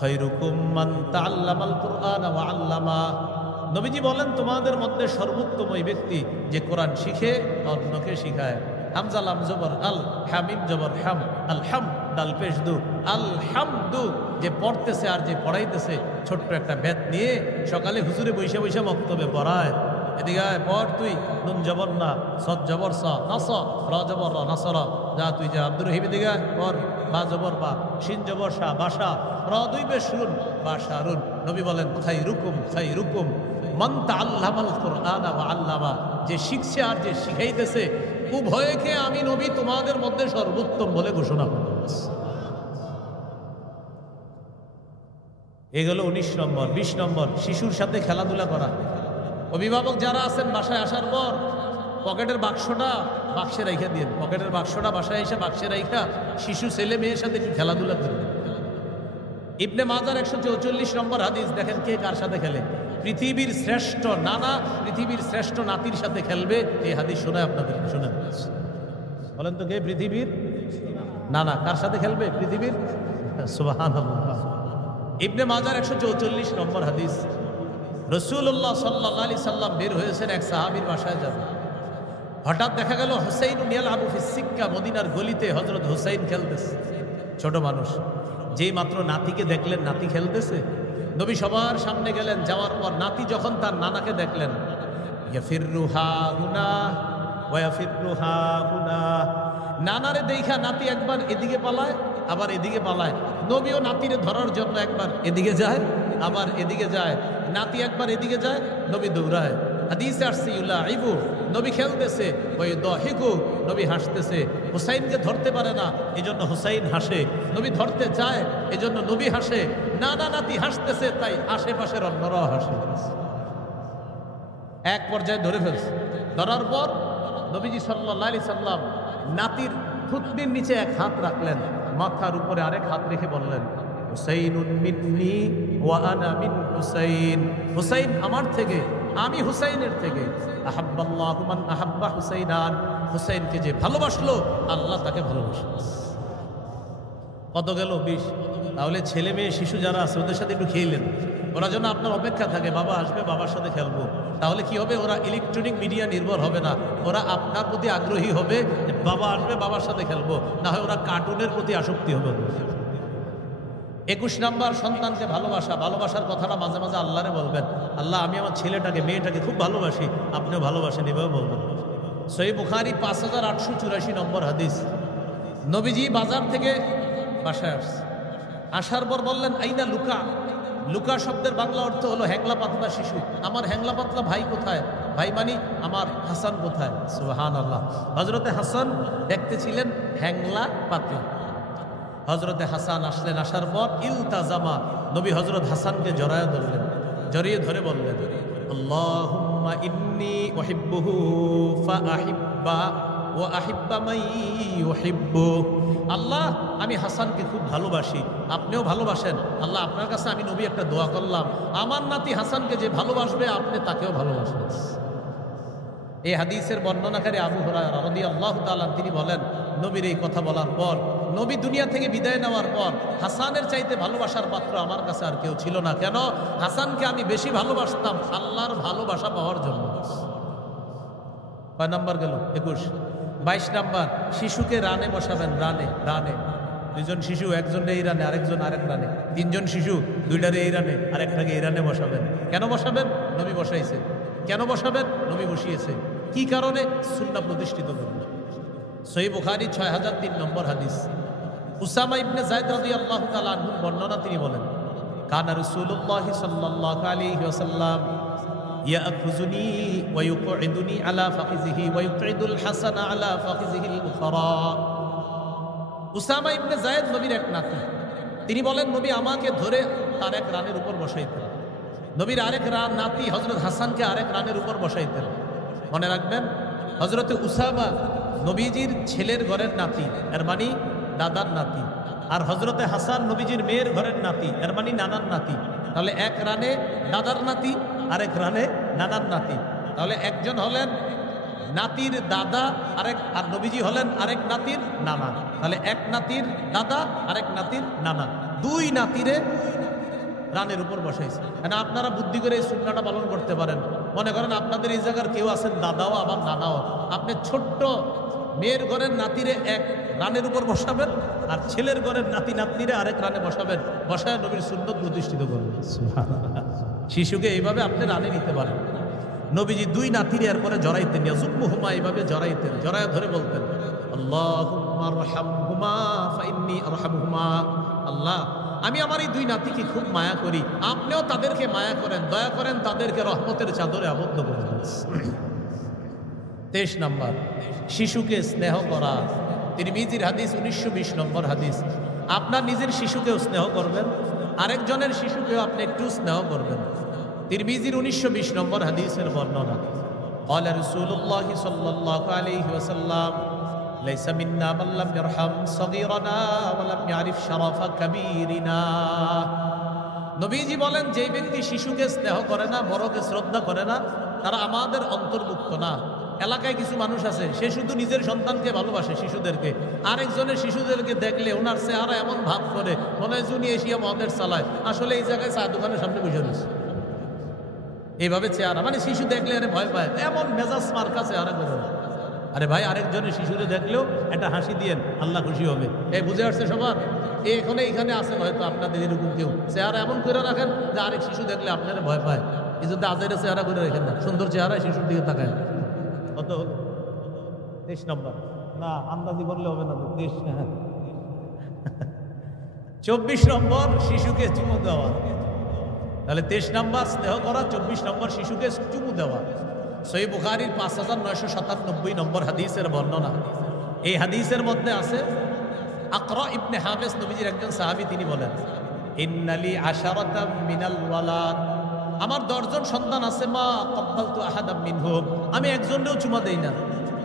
خيركم من تعلم القرآن وعلمه। নবীজি বলেন তোমাদের মধ্যে সর্বোত্তম ওই ব্যক্তি যে কোরআন শিখে অন্যকে শিখায়। হামজা লাম জবর আল, হামিম জবর হাম, আল হাম দাল পেশ দু, আল হামদু যে পড়তেছে আর যে পড়াইতেছে। ছোট্ট একটা বেত নিয়ে সকালে হুজুরে বৈশা বৈশা বক্তব্যে পড়ায়। এদিকে আয় পড় তুই, নুন জবর না, সদ জবর সা, নাস, র জবর র, নাসরা, যা তুই যা। আব্দুর রহিম এদিকে আয় পড়, বা জবর বা, শিন জবর শাহ, বাসা, র দুই পেশ রুন, বাসারুন। নবী বলেন খাইরুকুম খাইরুকুম মান তাআল্লামাল কুরআনা ওয়া আল্লামা, যে শিখছে আর যে শিখাইতেছে, উভয়কে আমি নবী তোমাদের মধ্যে সর্বোত্তম বলে ঘোষণা করতেছি। এগুলো 19 নম্বর। 20 নম্বর, শিশুর সাথে খেলাধুলা করা। অভিভাবক যারা আছেন বাসায় আসার পর পকেটের বাক্সটা বাক্সে রাইখা দিন। পকেটের বাক্সটা বাসায় এসে বাক্সে রাইখা শিশু ছেলে মেয়ের সাথে একটু খেলাধুলা করবেন। ইবনে মাজার 144 নম্বর হাদিস। দেখেন কে কার সাথে খেলে। পৃথিবীর শ্রেষ্ঠ নানা পৃথিবীর শ্রেষ্ঠ নাতির সাথে খেলবে। এই হাদিস শোনায় আপনাদের, শোনেন। বলেন তো কে পৃথিবীর নানা কার সাথে খেলবে? পৃথিবীর, সুবহানাল্লাহ। ইবনে মাজার 144 নম্বর হাদিস। রাসূলুল্লাহ সাল্লাল্লাহু আলাইহি সাল্লাম বের হয়েছেন এক সাহাবীর বাসায় যাবেন। হঠাৎ দেখা গেল হুসাইন ইয়ালআবু ফিস সিক্কা, মদিনার গলিতে হযরত হুসাইন খেলতেছে। ছোট মানুষ, যেই মাত্র নাতিকে দেখলেন নাতি খেলতেছে, নবী সবার সামনে গেলেন। যাওয়ার পর নাতি যখন তার নানাকে দেখলেন, ইয়াফিরু হাহুনা ওয়া ইয়াফিরু হাহুনা, নানারে দেখা নাতি একবার এদিকে পালায় আবার এদিকে পালায়। নবীও নাতিরে ধরার জন্য একবার এদিকে যায় আবার এদিকে যায়। নাতি একবার এদিকে যায়, নবী দৌড়ায়। হাদিসে আসছে ইউলাইবু, নবী খেলতেছে, ওই দহিকু, নবী হাসতেছে। হুসাইনকে ধরতে পারে না, এজন্য হুসাইন হাসে। নবী ধরতে চায়, এজন্য নবী হাসে। নানা নাতি হাসতেছে, তাই আশেপাশের অন্যরাও হাসে। এক পর্যায়ে ধরে ফেলছে। ধরার পর নবীজি সাল্লাল্লাহু আলাইহি সাল্লাম নাতির থুতনির নিচে এক হাত রাখলেন, মাথার উপরে আরেক হাত রেখে বললেন, ও হুসাইনুন মিন্নি ওয়া আনা মিন হুসাইন, হুসাইন আমার থেকে, আমি হুসাইনের থেকে। আহাব্বাল্লাহু মান আহাব্বা হুসাইনান, হুসাইনকে যে ভালোবাসলো আল্লাহ তাকে ভালোবাসে। কত গেল? 20। তাহলে ছেলে মেয়ে শিশু যারা আছে ওদের সাথে একটু খেললেন, ওরা যেন আপনার অপেক্ষা থাকে, বাবা আসবে বাবার সাথে খেলবো। তাহলে কি হবে? ওরা ইলেকট্রনিক মিডিয়া নির্ভর হবে না, ওরা আপনার প্রতি আগ্রহী হবে, বাবা আসবে বাবার সাথে খেলবো। না হয় ওরা কার্টুনের প্রতি আসক্তি হবে। 21 নাম্বার, সন্তানকে ভালোবাসা। ভালোবাসার কথাটা মাঝে মাঝে আল্লাহরে বলবেন, আল্লাহ আমি আমার ছেলেটাকে মেয়েটাকে খুব ভালোবাসি, আপনিও ভালোবাসেন, এভাবে বলবেন। সহিহ বুখারী 5884 নম্বর হাদিস। নবীজি বাজার থেকে বাসায় আসছে, আসার পর বললেন আইনা লুকা। লুকা শব্দের বাংলা অর্থ হলো হ্যাংলা পাতলা শিশু। আমার হ্যাংলা পাতলা ভাই কোথায়? ভাই মানি আমার হাসান কোথায়? সুবহানাল্লাহ। হযরতে হাসান দেখতে ছিলেন হ্যাংলা পাতলা। হযরতে হাসান আসলেন, আসার পর ইলতাজামা, নবী হযরত হাসানকে জড়ায় ধরলেন, জড়িয়ে ধরে বললেন আল্লাহুম্মা ইন্নী উহিব্বুহু ফাআহিব্বা ওয়া আহিব্বা মান ইউহিব্বু। আল্লাহ আমি হাসানকে খুব ভালোবাসি, আপনিও ভালোবাসেন। আল্লাহ আপনার কাছে আমি নবী একটা দোয়া করলাম, আমার নাতি হাসানকে যে ভালোবাসবে আপনি তাকেও ভালোবাসবেন। এই হাদিসের বর্ণনাকারী আবু হুরায়রা রাদিয়াল্লাহু তাআলা তিনি বলেন, নবীর এই কথা বলার পর, নবী দুনিয়া থেকে বিদায় নেওয়ার পর হাসানের চাইতে ভালোবাসার পাত্র আমার কাছে আর কেউ ছিল না। কেন? হাসানকে আমি বেশি ভালোবাসতাম আল্লাহর ভালোবাসা পাওয়ার জন্য। কয় নাম্বার গেল? 21। 22 নাম্বার, শিশুকে রানে বসাবেন। রানে, রানে। দুইজন শিশু, একজন এই রানে আরেকজন আরেক রানে। তিনজন শিশু, দুইটারে এই রানে আরেকটাকে এই রানে বসাবেন। কেন বসাবেন? নবী বসাইছে। কেন বসাবেন? নবী বসিয়েছে। কি কারণে? সুন্নাহ প্রতিষ্ঠিত করবে। সহিহ বুখারী 6003 নম্বর হাদিস। উসামা ইবনে যায়েদ রাদিয়াল্লাহু তাআলা আনহুর বর্ণনা, তিনি বলেন কানা রাসূলুল্লাহ সাল্লাল্লাহু আলাইহি ওয়াসাল্লাম ইয়াখুযুনি ওয়া ইউকঈদুনি আলা ফাখিযিহি ওয়া ইউকঈদুল হাসান আলা ফাখিযিহিল উখরা। উসামা ইবনে যায়েদ নবীর এক নাতি, তিনি বলেন নবী আমাকে ধরে তার এক রানের উপর বসাইতেন, নবীর আরেক নাতি হযরত হাসানকে আরেক রানের উপর বসাইতেন। মনে রাখবেন, হযরতে উসামা নবীজির ছেলের ঘরের নাতি, এর মানে দাদার নাতি, আর হযরতে হাসান নবীজির মেয়ের ঘরের নাতি, এর মানে নানার নাতি। তাহলে এক রানে দাদার নাতি, আরেক রানে নানার নাতি। তাহলে একজন হলেন নাতির দাদা, আর নবীজি হলেন আরেক নাতির নানা। তাহলে এক নাতির দাদা আরেক নাতির নানা, দুই নাতিরে রানের উপর বসাইছে। মানে আপনারা বুদ্ধি করে এই সুন্নাহটা পালন করতে পারেন। মনে করেন আপনাদের এই জায়গার কেউ আছেন দাদাও আবার নানাও, আপনি ছোট্ট মেয়ের ঘরের নাতিরে এক রানের উপর বসাবেন, আর ছেলের ঘরের নাতি নাতনিরে আরেক রানে বসাবেন, বসায় নবীর সুন্নত প্রতিষ্ঠিত করবেন। শিশুকে এইভাবে আপনি রানে নিতে পারেন। নবীজি দুই নাতিরে এরপরে জড়াইতেন, ইয়াজুম্মুহুমা, এইভাবে জড়াইতেন, জড়ায় ধরে বলতেন আল্লাহুম্মা আরহামহুমা ফাইন্নী আরহামহুমা। আল্লাহ আমি আমার এই দুই নাতিকে খুব মায়া করি, আপনিও তাদেরকে মায়া করেন, দয়া করেন, তাদেরকে রহমতের চাদরে আবদ্ধ করে দেন। 23 নাম্বার, শিশুকে স্নেহ করা। তিরমিজির হাদিস 1920 নম্বর হাদিস। আপনার নিজের শিশুকেও স্নেহ করবেন, আরেকজনের শিশুকেও আপনি একটু স্নেহ করবেন। তিরমিজির 1920 নম্বর হাদিসের বর্ণনা, ক্বালা রাসূলুল্লাহ সাল্লাল্লাহু আলাইহি ওয়াসাল্লাম লাইসা মিন্না মান লাম ইয়ারহাম সগীরানা ওয়া লাম ইয়ারিফ শারাফা কাবীরিনা। নবীজি বলেন, যেই ব্যক্তি শিশুকে স্নেহ করে না, বড়কে শ্রদ্ধা করে না, তারা আমাদের অন্তর্ভুক্ত না। এলাকায় কিছু মানুষ আছে, সে শুধু নিজের সন্তানকে ভালোবাসে, শিশুদেরকে, আরেকজনের শিশুদেরকে দেখলে ওনার চেহারা এমন ভাব করে মনে হয় জুনি এশিয়া মহাদেশ চালায়, আসলে এই জায়গায় চা দোকানের সামনে বসে রয়েছে। এইভাবে চেহারা, মানে শিশু দেখলে আরে ভয় পায়, এমন মেজাজ মার্কা চেহারা করে। আরে ভাই, আরেকজনের শিশুরে দেখলেও একটা হাসি দিয়েন, আল্লাহ খুশি হবে। এই বুঝে আসছে সবার? এইখানে আছেন হয়তো আপনাদের এরকম কেউ, চেহারা এমন করে রাখেন যে আরেক শিশু দেখলে আপনারা ভয় পায়। এই জন্য আজের চেহারা করে রাখেন না, সুন্দর চেহারা শিশুর দিকে তাকায়। কত হলো? 23 নম্বর না, আন্দাজি করলে হবে না। 24 নম্বর, শিশুকে চুমু দেওয়া। তাহলে 23 নম্বর স্নেহ করা, 24 নম্বর শিশুকে চুমু দেওয়া। সহিহ বুখারীর 5997 নম্বর হাদিসের বর্ণনা। এই হাদিসের মধ্যে আছে আকরা ইবনে হাবিস, নবীজির একজন সাহাবী, তিনি বলেন ইন্নালি আশারাতাম মিনাল ওয়ালাদ, আমার 10 জন সন্তান আছে, মা ক্বাব্বালতু আহাদাম মিনহুম, আমি একজনেও চুমা দেই না।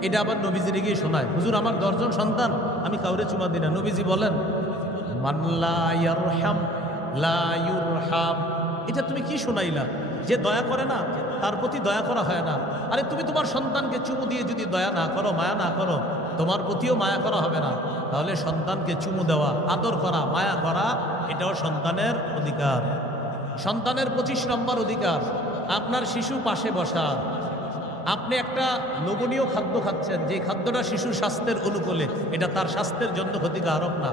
এটা আবার নবীজির গিয়ে শোনায়, হুজুর আমার 10 জন সন্তান, আমি কাউরে চুমা দিই না। নবীজি বলেন মান লা ইয়ারহাম লা ইউরহাম। এটা তুমি কি শোনাইলা? যে দয়া করে না তার প্রতি দয়া করা হয় না। আরে তুমি তোমার সন্তানকে চুমু দিয়ে যদি দয়া না করো, মায়া না করো, তোমার প্রতিও মায়া করা হবে না। তাহলে সন্তানকে চুমু দেওয়া, আদর করা, মায়া করা, এটাও সন্তানের অধিকার। সন্তানের 25 নম্বর অধিকার, আপনার শিশু পাশে বসা। আপনি একটা লোভনীয় খাদ্য খাচ্ছেন, যে খাদ্যটা শিশুর স্বাস্থ্যের অনুকূলে, এটা তার স্বাস্থ্যের জন্য ক্ষতিকারক না,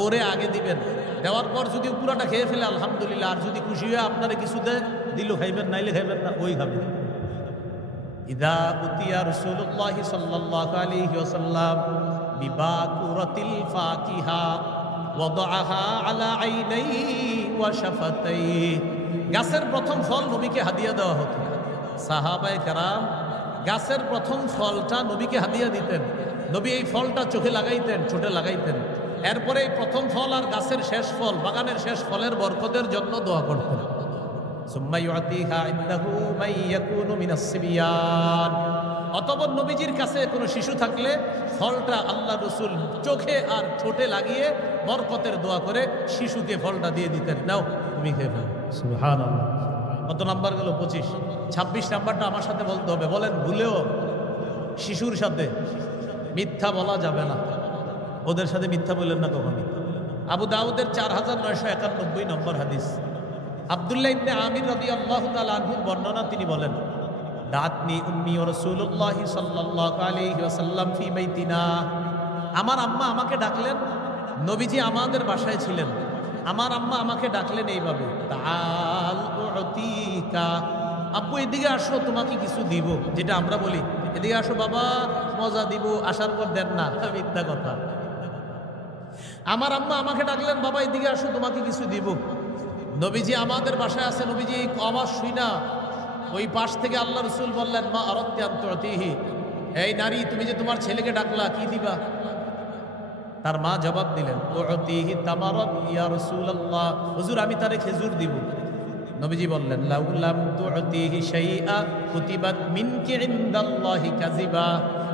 ওরে আগে দিবেন। দেওয়ার পর যদি পুরাটা খেয়ে ফেলে আলহামদুলিল্লাহ, আর যদি খুশি হয়ে আপনারা কিছু দেয়, দিল খাইবেন, নাইলে খাইবেন না, ওই খাবেন। ইদা উতিয়া রাসূলুল্লাহি সাল্লাল্লাহু আলাইহি ওয়াসাল্লাম বিবাকুরাতিল ফাকিহা ওয়াদাআহা আলা আইনাইহি ওয়া শাফাতাইহি। গাছের প্রথম ফল নবীকে হাদিয়া দেওয়া হতো। সাহাবায়ে কেরাম গাছের প্রথম ফলটা নবীকে হাদিয়া দিতেন। নবী এই ফলটা চোখে লাগাইতেন, ঠোঁটে লাগাইতেন। এরপরে এই প্রথম ফল আর গাছের শেষ ফল, বাগানের শেষ ফলের বরকতের জন্য দোয়া করতেন। সুম্মা ইউতিহা ইনদাহু মান ইয়াকুনু মিনাস সিবিয়ান। অতঃপর নবীজির কাছে কোনো শিশু থাকলে ফলটা আল্লাহ রাসূল চোখে আর ঠোঁটে লাগিয়ে বরকতের দোয়া করে শিশুকে ফলটা দিয়ে দিতেন, নাও তুমি খেয়ে ফেলো। সুবহানাল্লাহ। কত নাম্বার গেল? 25। 26 নাম্বারটা আমার সাথে বলতে হবে। বলেন, ভুলেও শিশুর সাথে মিথ্যা বলা যাবে না। ওদের সাথে মিথ্যা বললেন না কখনো। আবু দাউদের 4991 নম্বর হাদিস, আব্দুল্লাহ ইবনে আমির রাদিয়াল্লাহু তাআলা আনহুর বর্ণনা, তিনি বলেন, দাতনি উম্মি ওয়া রাসূলুল্লাহি সাল্লাল্লাহু আলাইহি ওয়াসাল্লাম ফি বাইতিনা। আমার আম্মা আমাকে ডাকলেন, নবীজি আমাদের বাসায় ছিলেন। আমার আম্মা আমাকে ডাকলেন এইভাবে, তাআল উতিকা, আব্বু এদিকে আসো, তোমাকে কিছু দিব। যেটা আমরা বলি, এদিকে আসো বাবা, মজা দিব, আসার পর দেন না, মিথ্যা কথা। আমার আম্মা আমাকে ডাকলেন, বাবা এদিকে আসো, তোমাকে কিছু দিব। নবীজি আমাদের বাসায় আছে। নবীজি এই আওয়াজ শুনা ওই পাশ থেকে আল্লাহ রাসূল বললেন, মা আরাদতি আন তুতিহি, এই নারী, তুমি যে তোমার ছেলেকে ডাকলা, কি দিবা? তার মা জবাব দিলেন, উতিহি তামারাত ইয়া রাসূলুল্লাহ, হুজুর আমি তারে খেজুর দিব। নবীজি বললেন, লাউ লাম তুতিহি শাইআ কুতিবাত মিনকি ইনদাল্লাহি কাযিবা।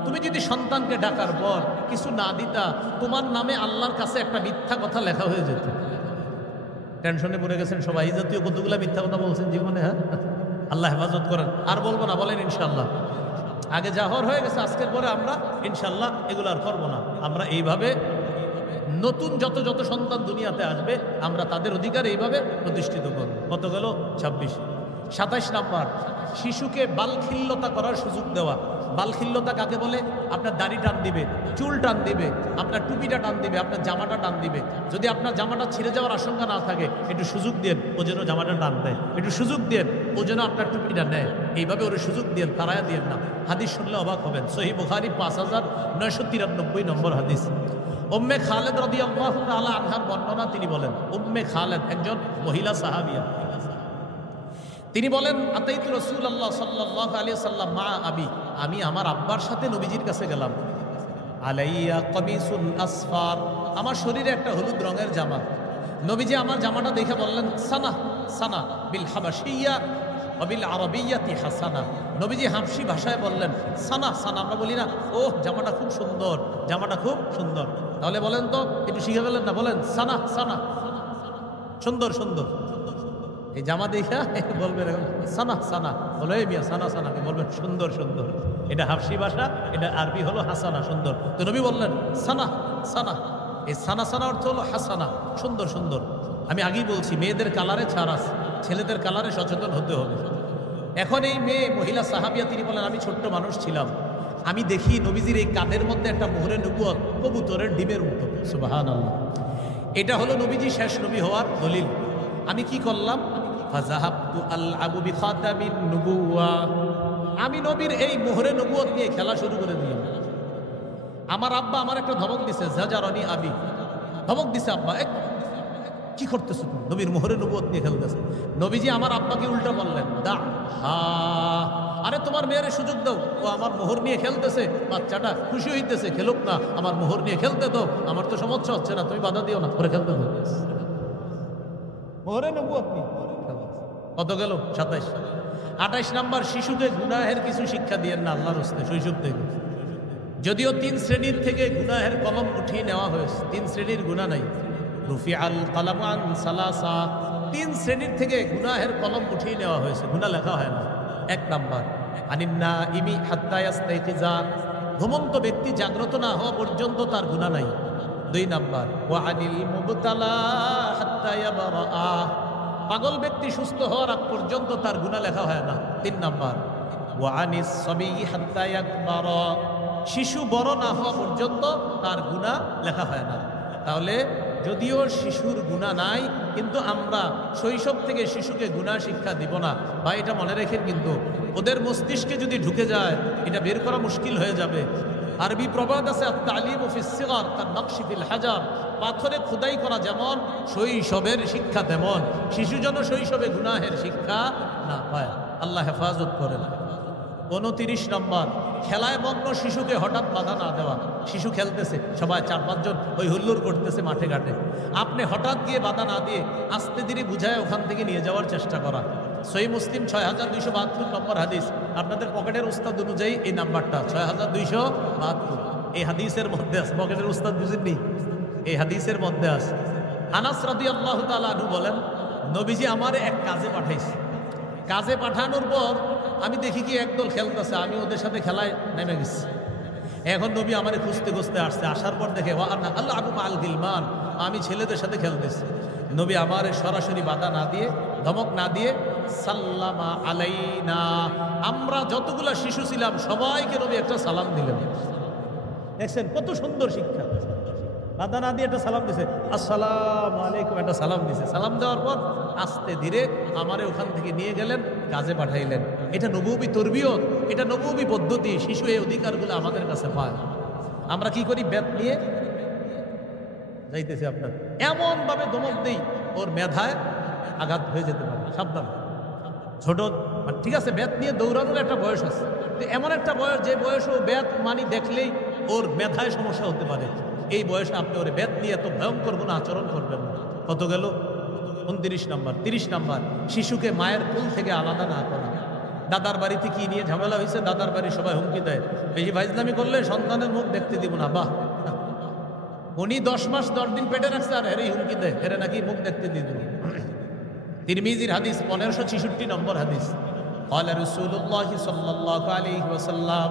তুমি যদি সন্তানকে ডাকার পর কিছু না দিতা, তোমার নামে আল্লাহর কাছে একটা মিথ্যা কথা লেখা হয়ে যেত। টেনশনে পড়ে গেছেন সবাই, এই জাতীয় কতগুলা মিথ্যা কথা বলছেন জীবনে। হ্যাঁ, আল্লাহ হেফাজত করেন। আর বলবো না, বলেন ইনশাল্লাহ। আগে যা হয়ে গেছে, আজকের পরে আমরা ইনশাল্লাহ এগুলো আর করবো না। আমরা এইভাবে নতুন যত যত সন্তান দুনিয়াতে আসবে, আমরা তাদের অধিকার এইভাবে প্রতিষ্ঠিত করব। কত গেল? 26। 27 নাম্বার, শিশুকে বালখিল্যতা করার সুযোগ দেওয়া। বালখিল্যতা কাকে বলে? আপনার দাড়ি টান দিবে, চুল টান দিবে, আপনার টুপিটা টান দিবে, আপনার জামাটা টান দিবে। যদি আপনার জামাটা ছিঁড়ে যাওয়ার আশঙ্কা না থাকে, একটু সুযোগ দেন ও যেন জামাটা টান দেয়, একটু সুযোগ দেন ও যেন আপনার টুপিটা নেয়। এইভাবে ওর সুযোগ দেন, তারায়া দেন না। হাদিস শুনলে অবাক হবেন। সহিহ বুখারী 5993 নম্বর হাদিস। উম্মে খালেদ রাদিয়াল্লাহু তাআলা আনহার বর্ণনা, তিনি বলেন, উম্মে খালেদ একজন মহিলা সাহাবিয়া, তিনি বলেন, আতাইতু রাসূলুল্লাহ সাল্লাল্লাহু আলাইহি ওয়াসাল্লাম মা আবি, আমি আমার আব্বার সাথে নবীজির কাছে গেলাম। আলাইয়া কামিসুন আসফার, আমার শরীরে একটা হলুদ রঙের জামা। নবীজি আমার জামাটা দেখে বললেন, সানা সানা বিল হাবাশিয়্যা ওয়া বিল আরাবিয়্যাতি হাসানা। নবীজি হাবশি ভাষায় বললেন, সানা সানা। আমরা বলি না, ওহ জামাটা খুব সুন্দর, জামাটা খুব সুন্দর। তাহলে বলেন তো, একটু শিখে ফেলেন না, বলেন সানা সানা, সুন্দর সুন্দর। এই জামা দেখা বলবেন সানা সানা, বলো এই মিয়া সানা সানা, বলবেন সুন্দর সুন্দর। এটা হাবশি ভাষা, এটা আরবি হলো হাসানা, সুন্দর। তো নবী বললেন সানা সানা। এই সানা সানা অর্থ হলো হাসানা, সুন্দর সুন্দর। আমি আগেই বলছি, মেয়েদের কালারে ছাড় আছে, ছেলেদের কালারে সচেতন হতে হবে। এখন এই মেয়ে মহিলা সাহাবিয়া, তিনি বলেন, আমি ছোট্ট মানুষ ছিলাম, আমি দেখি নবীজির এই কাঁধের মধ্যে একটা মোহরে নবুয়ত, কবুতরের ডিমের মতো। সুবহানাল্লাহ। এটা হলো নবীজি শেষ নবী হওয়ার দলিল। আমি কি করলাম? ফাযাহাবতু আলআবু বিখাতামিন নুবুওয়া, আমি নবীর এই মোহরে নবুয়ত নিয়ে খেলা শুরু করে দিলাম। আমার আব্বা আমার একটা ধমক দিছে, জাজারানি আবি, ধমক দিছে আব্বা, কি করতেছো তুমি? নবীর মোহরে নবুয়ত নিয়ে খেলতেছে। নবীজি আমার আব্বাকে উল্টা বললেন, দা হা, আরে তোমার মেয়ের সুযোগ দাও, ও আমার মোহর নিয়ে খেলতেছে, বাচ্চাটা খুশি হইতেছে, খেলুক না, আমার মোহর নিয়ে খেলতে দাও, আমার তো সমস্যা হচ্ছে না, তুমি বাধা দিও না, করে খেলতে দাও। মোহরে নবুয়ত নিয়ে কত গেল? 27। 28 নাম্বার, শিশুকে গুনাহের কিছু শিক্ষা দিয়েন না আল্লাহর রাস্তায় শৈশব থেকে। যদিও 3 শ্রেণীর থেকে গুনাহের কলম উঠিয়ে নেওয়া হয়েছে, 3 শ্রেণীর গুনাহ নাই। রুফিআল কালামু আন সালাসা, 3 শ্রেণীর থেকে গুনাহের কলম উঠিয়ে নেওয়া হয়েছে, গুনাহ লেখা হয় না। 1 নাম্বার আনিন্না ইমি হাত্তা ইয়াস্তাইকিজা, ঘুমন্ত ব্যক্তি জাগ্রত না হওয়া পর্যন্ত তার গুনাহ নাই। 2 নাম্বার ওয়া আনিল মুবতালা হাত্তা ইয়াবরা, পাগল ব্যক্তি সুস্থ হওয়ার আগ পর্যন্ত তার গুনাহ লেখা হয় না। 3 নাম্বার ওয়া আনিস সাবি হাত্তা ইয়াকবারা, শিশু বড় না হওয়া পর্যন্ত তার গুনাহ লেখা হয় না। তাহলে যদিও শিশুর গুনাহ নাই, কিন্তু আমরা শৈশব থেকে শিশুকে গুনাহ শিক্ষা দিব না, বা এটা মনে রেখেন, কিন্তু ওদের মস্তিষ্কে যদি ঢুকে যায় এটা বের করা মুশকিল হয়ে যাবে। আরবি প্রবাদ আছে আত-তালিমু ফিস সিগার কান-নাকশি ফিল হাজার, পাথরে খোদাই করা যেমন শৈশবের শিক্ষা তেমন, শিশু যেন শৈশবে গুনাহের শিক্ষা না পায়। আল্লাহ হেফাজত করেন। 29 নম্বর খেলায় মগ্ন শিশুকে হঠাৎ বাধা না দেওয়া। শিশু খেলতেছে, সবাই 4-5 জন ওই হুল্লোড় করতেছে মাঠে ঘাটে, আপনি হঠাৎ গিয়ে বাধা না দিয়ে আস্তে ধীরে বুঝায় ওখান থেকে নিয়ে যাওয়ার চেষ্টা করা। সহিহ মুসলিম 6272 নম্বর হাদিস, আপনাদের পকেটের উস্তাদ অনুযায়ী এই নাম্বারটা 6272, এই হাদিসের মধ্যে আছে। পকেটের উস্তাদ বুঝেননি, এই হাদিসের মধ্যে আছে। আনাস রাদিয়াল্লাহু তাআলা আনহু বলেন, নবীজি আমারে এক কাজে পাঠাইছে, কাজে পাঠানোর পর আমি দেখি কি একদল খেলতেছে, আমি ওদের সাথে খেলায় নেমে গেছি। এখন নবী আমারে খুঁজতে খুঁজতে আসছে, আসার পর দেখে আল্লাহ আবু আল গিলমান, আমি ছেলেদের সাথে খেলতেছি। নবী আমারে সরাসরি বাধা না দিয়ে, ধমক না দিয়ে, সাল্লামা আলাইনা, আমরা যতগুলা শিশু ছিলাম সবাইকে নবী একটা সালাম দিলেন। দেখছেন কত সুন্দর শিক্ষা, বাধা না দিয়ে একটা সালাম দিছে, আসসালামু আলাইকুম, একটা সালাম দিছে। সালাম দেওয়ার পর আস্তে ধীরে আমারে ওখান থেকে নিয়ে গেলেন, কাজে পাঠাইলেন। এটা নবুবী তরবিয়ত, এটা নবুবী পদ্ধতি। শিশু এই অধিকারগুলো আমাদের কাছে পায়। আমরা কি করি, বেত নিয়ে যাইতেছি, আপনার এমন ভাবে ধমক দেই ওর মেধায় আঘাত হয়ে যেতে পারে, সাবধান। ছোট ঠিক আছে, বেত নিয়ে দৌড়ানোর একটা বয়স আছে, এমন একটা বয়স যে বয়স ও বেত মানি দেখলেই ওর মেধায় সমস্যা হতে পারে। এই বয়সে আপনি ওর বেত নিয়ে এত ভয়ঙ্কর কোনো আচরণ করবেন না। কত গেল? 29 নম্বর। 30 নম্বর শিশুকে মায়ের কোল থেকে আলাদা না করা। দাদার বাড়িতে কি নিয়ে ঝামেলা হয়েছে, দাদার বাড়ি সবাই হুমকি দেয়, বেশি ফাইজলামি করলে সন্তানের মুখ দেখতে দিব না। বাহ, উনি 10 মাস 10 দিন পেটে রাখছে আর হেরে হুমকি দেয়, হেরে নাকি মুখ দেখতে দিয়ে দেব। তিরমিজির হাদিস 1566 নম্বর হাদিস, قال رسول الله صلى الله عليه وسلم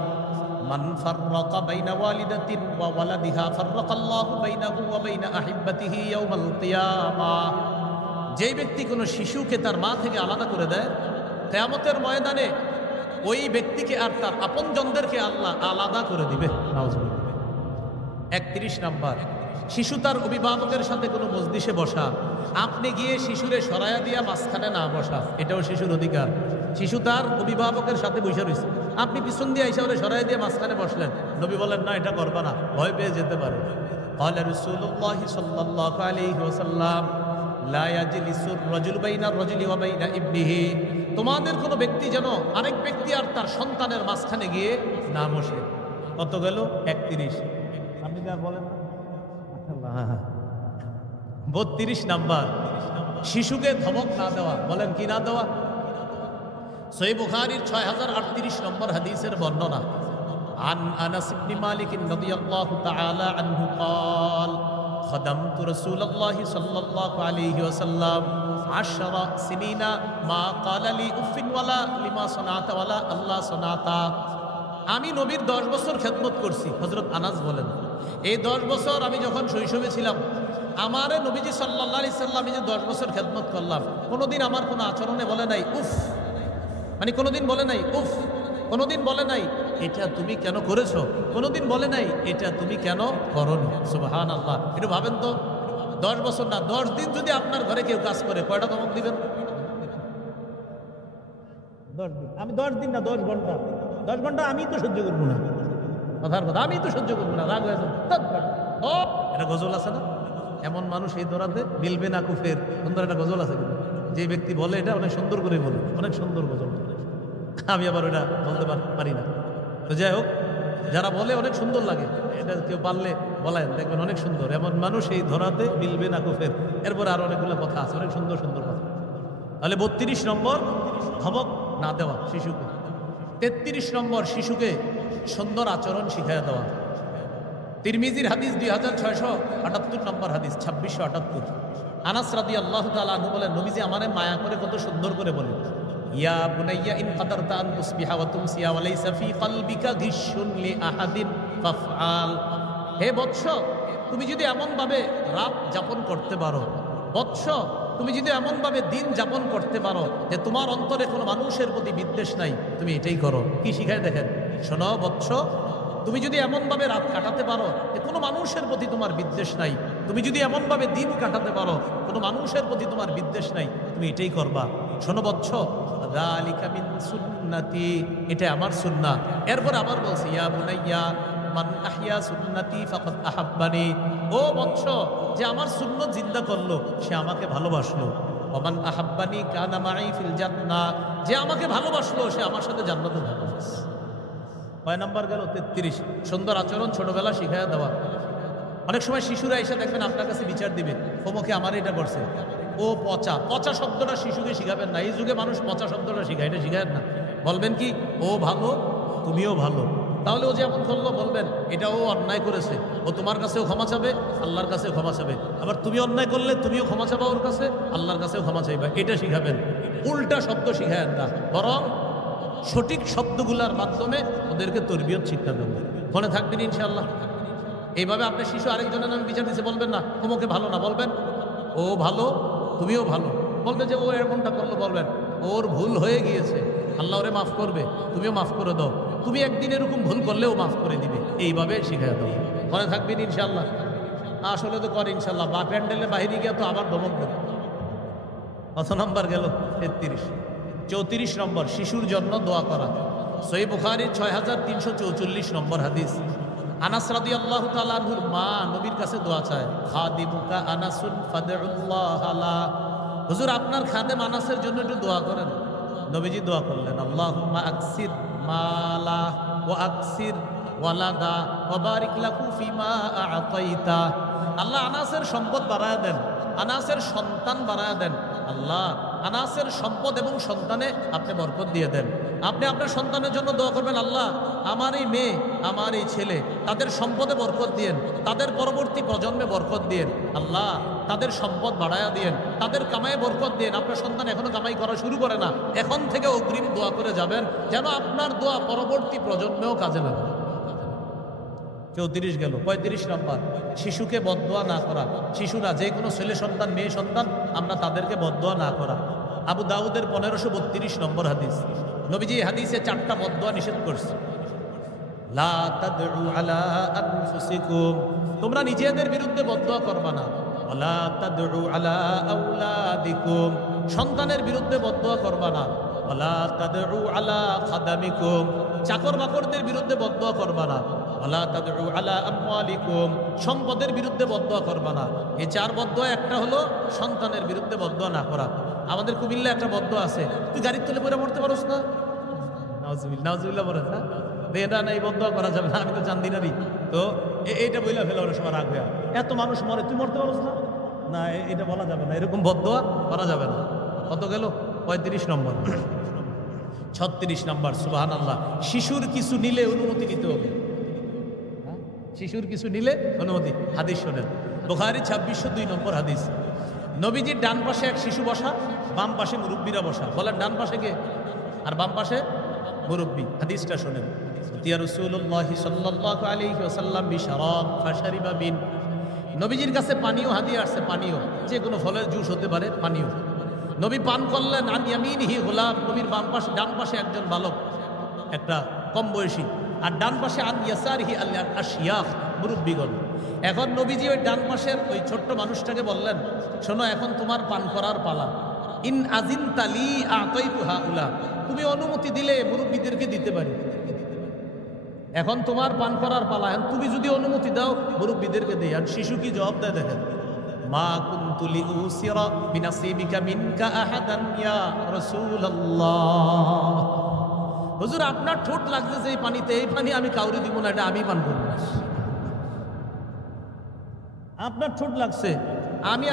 من فرق بين والدة وولدها فرق الله بينه وبين أحبته يوم القيامة। যে ব্যক্তি কোনো শিশুকে তার মা থেকে আলাদা করে দেয়, কিয়ামতের ময়দানে ওই ব্যক্তিকে আর তার আপনজনদেরকে আল্লাহ আলাদা করে দিবে। নাউজুবিল্লাহ। 31 নম্বর শিশু তার অভিভাবকের সাথে কোনো মজলিসে বসা, আপনি গিয়ে শিশুরে সরায়া দিয়া মাঝখানে না বসা, এটাও শিশুর অধিকার। শিশু তার অভিভাবকের সাথে বসে রয়েছে, আপনি পিছন দিয়ে আইসা ওরে সরাই দিয়ে মাঝখানে বসলেন। নবী বলেন না, এটা করবা না, ভয় পেয়ে যেতে পারে। قال رسول الله صلى الله عليه وسلم لا يجلس الرجل بين الرجل وبين ابنه, তোমাদের কোনো ব্যক্তি যেন আরেক ব্যক্তি আর তার সন্তানের মাঝখানে গিয়ে না বসে। কত গেল? 31। আপনি যা বলেন না। 32 নাম্বার শিশুকে ধমক না দেওয়া। বলেন কি না দেওয়া? সহিহ বুখারীর 6038 নম্বর হাদিসের বর্ণনা, আন আনাস ইবনে মালিক রাদিয়াল্লাহু তাআলা আনহু قال خدمت رسول الله صلى الله عليه وسلم 10 سنين ما قال لي اف ولا لما صنعت ولا الله صنعت। আমি নবীর 10 বছর খেদমত করছি। হযরত আনাস বলেন, এই 10 বছর আমি যখন শৈশবে ছিলাম, আমারে নবীজি সাল্লাল্লাহু আলাইহি সাল্লাম যে 10 বছর খেদমত করলাম, কোনোদিন আমার কোনো আচরণে বলে নাই উফ, মানে কোনোদিন বলে নাই উফ, কোনোদিন বলে নাই এটা তুমি কেন করেছো, কোনোদিন বলে নাই এটা তুমি কেন করনি। সুবহানাল্লাহ। একটু ভাবেন তো, 10 বছর না, 10 দিন যদি আপনার ঘরে কেউ কাজ করে, কয়টা ধমক দিবেন? 10 দিন। আমি 10 দিন না, 10 ঘন্টা। 10 ঘন্টা আমি তো সহ্য করবো না, কথার কথা, আমি তো সহ্য করবো না, রাগ হয়ে যাবে। এটা গজল আছে না, এমন মানুষ এই দরাতে মিলবে না কুফের, সুন্দর একটা গজল আছে। কিন্তু যে ব্যক্তি বলে এটা অনেক সুন্দর করে বলে, অনেক সুন্দর গজল। আমি আবার ওটা বলতে পারি না। তো যাই হোক, যারা বলে অনেক সুন্দর লাগে, এটা কেউ পারলে বলেন, দেখবেন অনেক সুন্দর। এমন মানুষ এই ধরাতে মিলবে না কুফের। এরপরে আরো অনেকগুলো কথা আছে, অনেক সুন্দর সুন্দর কথা। তাহলে 32 নম্বর ধমক না দেওয়া শিশুকে। 33 নম্বর শিশুকে সুন্দর আচরণ শিখিয়ে দেওয়া। তিরমিজির হাদিস 2678 নম্বর হাদিস, 2678। আনাস রাদিয়াল্লাহু তাআলা আনহু বলেন, নবীজি আমারে মায়া করে কত সুন্দর করে বলেন, ইয়া বুনাইয়া ইন কাদারতা আন তুসবিহা ওয়া তুমসিয়া ওয়া লাইসা ফি কলবিকা গিশুন লি আহাদিন ফাফআল। হে বৎস, তুমি যদি এমন ভাবে রাত যাপন করতে পারো, বৎস তুমি যদি এমন ভাবে দিন যাপন করতে পারো যে তোমার অন্তরে কোনো মানুষের প্রতি বিদ্বেষ নাই, তুমি এটাই করো। কি শিখায় দেখেন, শোনো বৎস, তুমি যদি এমনভাবে রাত কাটাতে পারো যে কোনো মানুষের প্রতি তোমার বিদ্বেষ নাই, তুমি যদি এমনভাবে দিন কাটাতে পারো কোনো মানুষের প্রতি তোমার বিদ্বেষ নাই, তুমি এটাই করবা। শোনো বৎস, যালিকা মিন সুন্নতি, এটা আমার সুন্নাহ। এরপর আবার বলছি, ইয়া বুনাইয়া মান আহইয়া সুন্নতি ফাকাদ আহাব্বানি, ও বৎস, যে আমার সুন্নাত জিন্দা করলো সে আমাকে ভালোবাসলো। ওমান আহাব্বানি কানা মাই ফিল জান্নাহ, যে আমাকে ভালোবাসলো সে আমার সাথে জান্নাতে থাকবে। কয় নাম্বার গেল? 33। সুন্দর আচরণ ছোটবেলা শিখাইয়া দেওয়া। অনেক সময় শিশুরা এসে দেখবেন আপনার কাছে বিচার দিবে, ওমকে আমার এটা করছে, ও পচা। পচা শব্দটা শিশুকে শিখাবেন না, এই যুগে মানুষ পচা শব্দটা শিখায়, এটা শিখায় না। বলবেন কি, ও ভালো তুমিও ভালো। তাহলে ও যেমন করলো বলবেন এটা ও অন্যায় করেছে, ও তোমার কাছেও ক্ষমা চাবে, আল্লাহর কাছেও ক্ষমা চাবে। আবার তুমি অন্যায় করলে তুমিও ক্ষমা চাবা ওর কাছে, আল্লাহর কাছেও ক্ষমা চাইবা, এটা শিখাবেন। উল্টা শব্দ শিখায় না, বরং সঠিক শব্দগুলোর মাধ্যমে ওদেরকে তরবিয়ত শিক্ষা দেবেন। মনে থাকবেন ইনশাআল্লাহ। এইভাবে আপনার শিশু আরেকজনের নামে বিচার দিচ্ছে, বলবেন না ওমকে ভালো না, বলবেন ও ভালো তুমিও ভালো। বলবেন যে ও এরকমটা করলো, বলবেন ওর ভুল হয়ে গিয়েছে, আল্লাহ ওরে মাফ করবে, তুমিও মাফ করে দাও, তুমি একদিন এরকম ভুল করলেও মাফ করে দিবে। এইভাবে শিখাই দাও। মনে থাকবেন ইনশাআল্লাহ। আসলে তো করে ইনশাআল্লাহ, বা প্যান্ডেলের বাহিরে গিয়ে তো আবার ধমক দেবে। কত নম্বর গেল? 33। 34 নম্বর, শিশুর জন্য দোয়া করা। সহিহ বুখারীর 6344 নম্বর হাদিস। আনাস রাদিয়াল্লাহু তাআলা আনহুর মা নবীর কাছে দোয়া চায়, খাদিমুকা আনাসুন ফাদউল্লাহ লা, হুজুর আপনার খাদেম আনাসের জন্য একটু দোয়া করেন। নবীজি দোয়া করলেন, আল্লাহুম্মা আকসির মালা ওয়া আকসির ওয়ালাদা ওয়া বারিক লাহু ফিমা আ'তাইতা। আল্লাহ আনাসের সম্পদ বাড়ায় দেন, আনাসের সন্তান বাড়ায় দেন। আল্লাহ আনাসের সম্পদ এবং সন্তানে আপনি বরকত দিয়ে দেন। আপনি আপনার সন্তানের জন্য দোয়া করবেন, আল্লাহ আমার এই মেয়ে, আমার এই ছেলে, তাদের সম্পদে বরকত দিয়েন, তাদের পরবর্তী প্রজন্মে বরকত দিয়েন। আল্লাহ তাদের সম্পদ বাড়ায়া দিয়েন, তাদের কামাই বরকত দিয়েন। আপনার সন্তান এখনো কামাই করা শুরু করে না, এখন থেকে অগ্রিম দোয়া করে যাবেন যেন আপনার দোয়া পরবর্তী প্রজন্মেও কাজে লাগে। 34 গেল। 35 নম্বর, শিশুকে বদদোয়া না করা। শিশুরা যে কোনো ছেলে সন্তান মেয়ে সন্তান, আমরা তাদেরকে বদদোয়া না করা। আবু দাউদের 1532 নম্বর হাদিস। নবীজি হাদিসে 4টা বদদোয়া নিষেধ করছে। লা তাদউ আলা আনফুসিকুম, তোমরা নিজেদের বিরুদ্ধে বদদোয়া করবা না। ওয়ালা তাদউ আলা আওলাদিকুম, সন্তানের বিরুদ্ধে বদদোয়া করবা না। ওয়ালা তাদউ আলা খাদামিকুম, চাকর বাকরদের বিরুদ্ধে বদদোয়া করবা না। ওয়ালা তাদউ আলা আমওয়ালিকুম, সম্পদের বিরুদ্ধে বদদোয়া করবা না। এই 4 বদদোয়া একটা হলো সন্তানের বিরুদ্ধে বদদোয়া না করা। আমাদের কুমিল্লা একটা বদদোয়া আছে, তুই গাড়ির তলে পড়ে মরতে পারোস না, নাউজুবিল্লাহ নাউজুবিল্লাহ বলে না, এটা না, এই বদদোয়া করা যাবে না, আমি তো চান্দিনারি। তো এইটা বইলা ফেলে ওরা সময় রাগ হইয়া, এত মানুষ মরে তুই মরতে পারোস না, না এটা বলা যাবে না, এরকম বদদোয়া করা যাবে না। কত গেল? 35 নম্বর। 36 নম্বর, সুবহানাল্লাহ, শিশুর কিছু নিলে অনুমতি নিতে হবে। শিশুর কিছু নিলে অনুমতি। হাদিস শোনেন, বুখারী 2602 নম্বর হাদিস। নবীজির ডান পাশে এক শিশু বসা, বাম পাশে মুরব্বীরা বসা। বলেন ডান পাশে কে আর বাম পাশে মুরব্বী। হাদিসটা শোনেন, ইয়া রাসূলুল্লাহ সাল্লাল্লাহু আলাইহি ওয়াসাল্লাম বিশরাব ফাশারিবা বিন, নবীজির কাছে পানীয় হাদিয়া আসছে, পানীয় যে কোনো ফলের জুস হতে পারে, পানীয়। নবী পান করলেন। আন ইয়ামিনিহি গোলাম, নবীর বাম পাশে ডান পাশে একজন বালক, একটা কম বয়সী, আর ডান পাশে আন ইয়াসারিহি আল আশিয়াখ, মুরব্বীগণ। এখন নবীজি ওই ডান পাশের ওই ছোট্ট মানুষটাকে বললেন, শোনো এখন তোমার পান করার পালা। ইন আজিন তালি আতাইতু হাউলা, তুমি অনুমতি দিলে মুরব্বীদেরকে দিতে পারি। এখন তোমার পান করার পালা, তুমি যদি অনুমতি দাও মুরব্বীদেরকে দেই। আর শিশু কি জবাব দেয় দেখেন, মা কুনতু লিউসিরা বিনাসিবিকা মিনকা আহাদান ইয়া রাসূলুল্লাহ, হুজুর আপনার ঠোঁট লাগছে যে এই পানিতে, এই পানি আমি কাউরে দিব না, এটা আমি পান করব। আপনার ঠোঁট লাগছে, আমি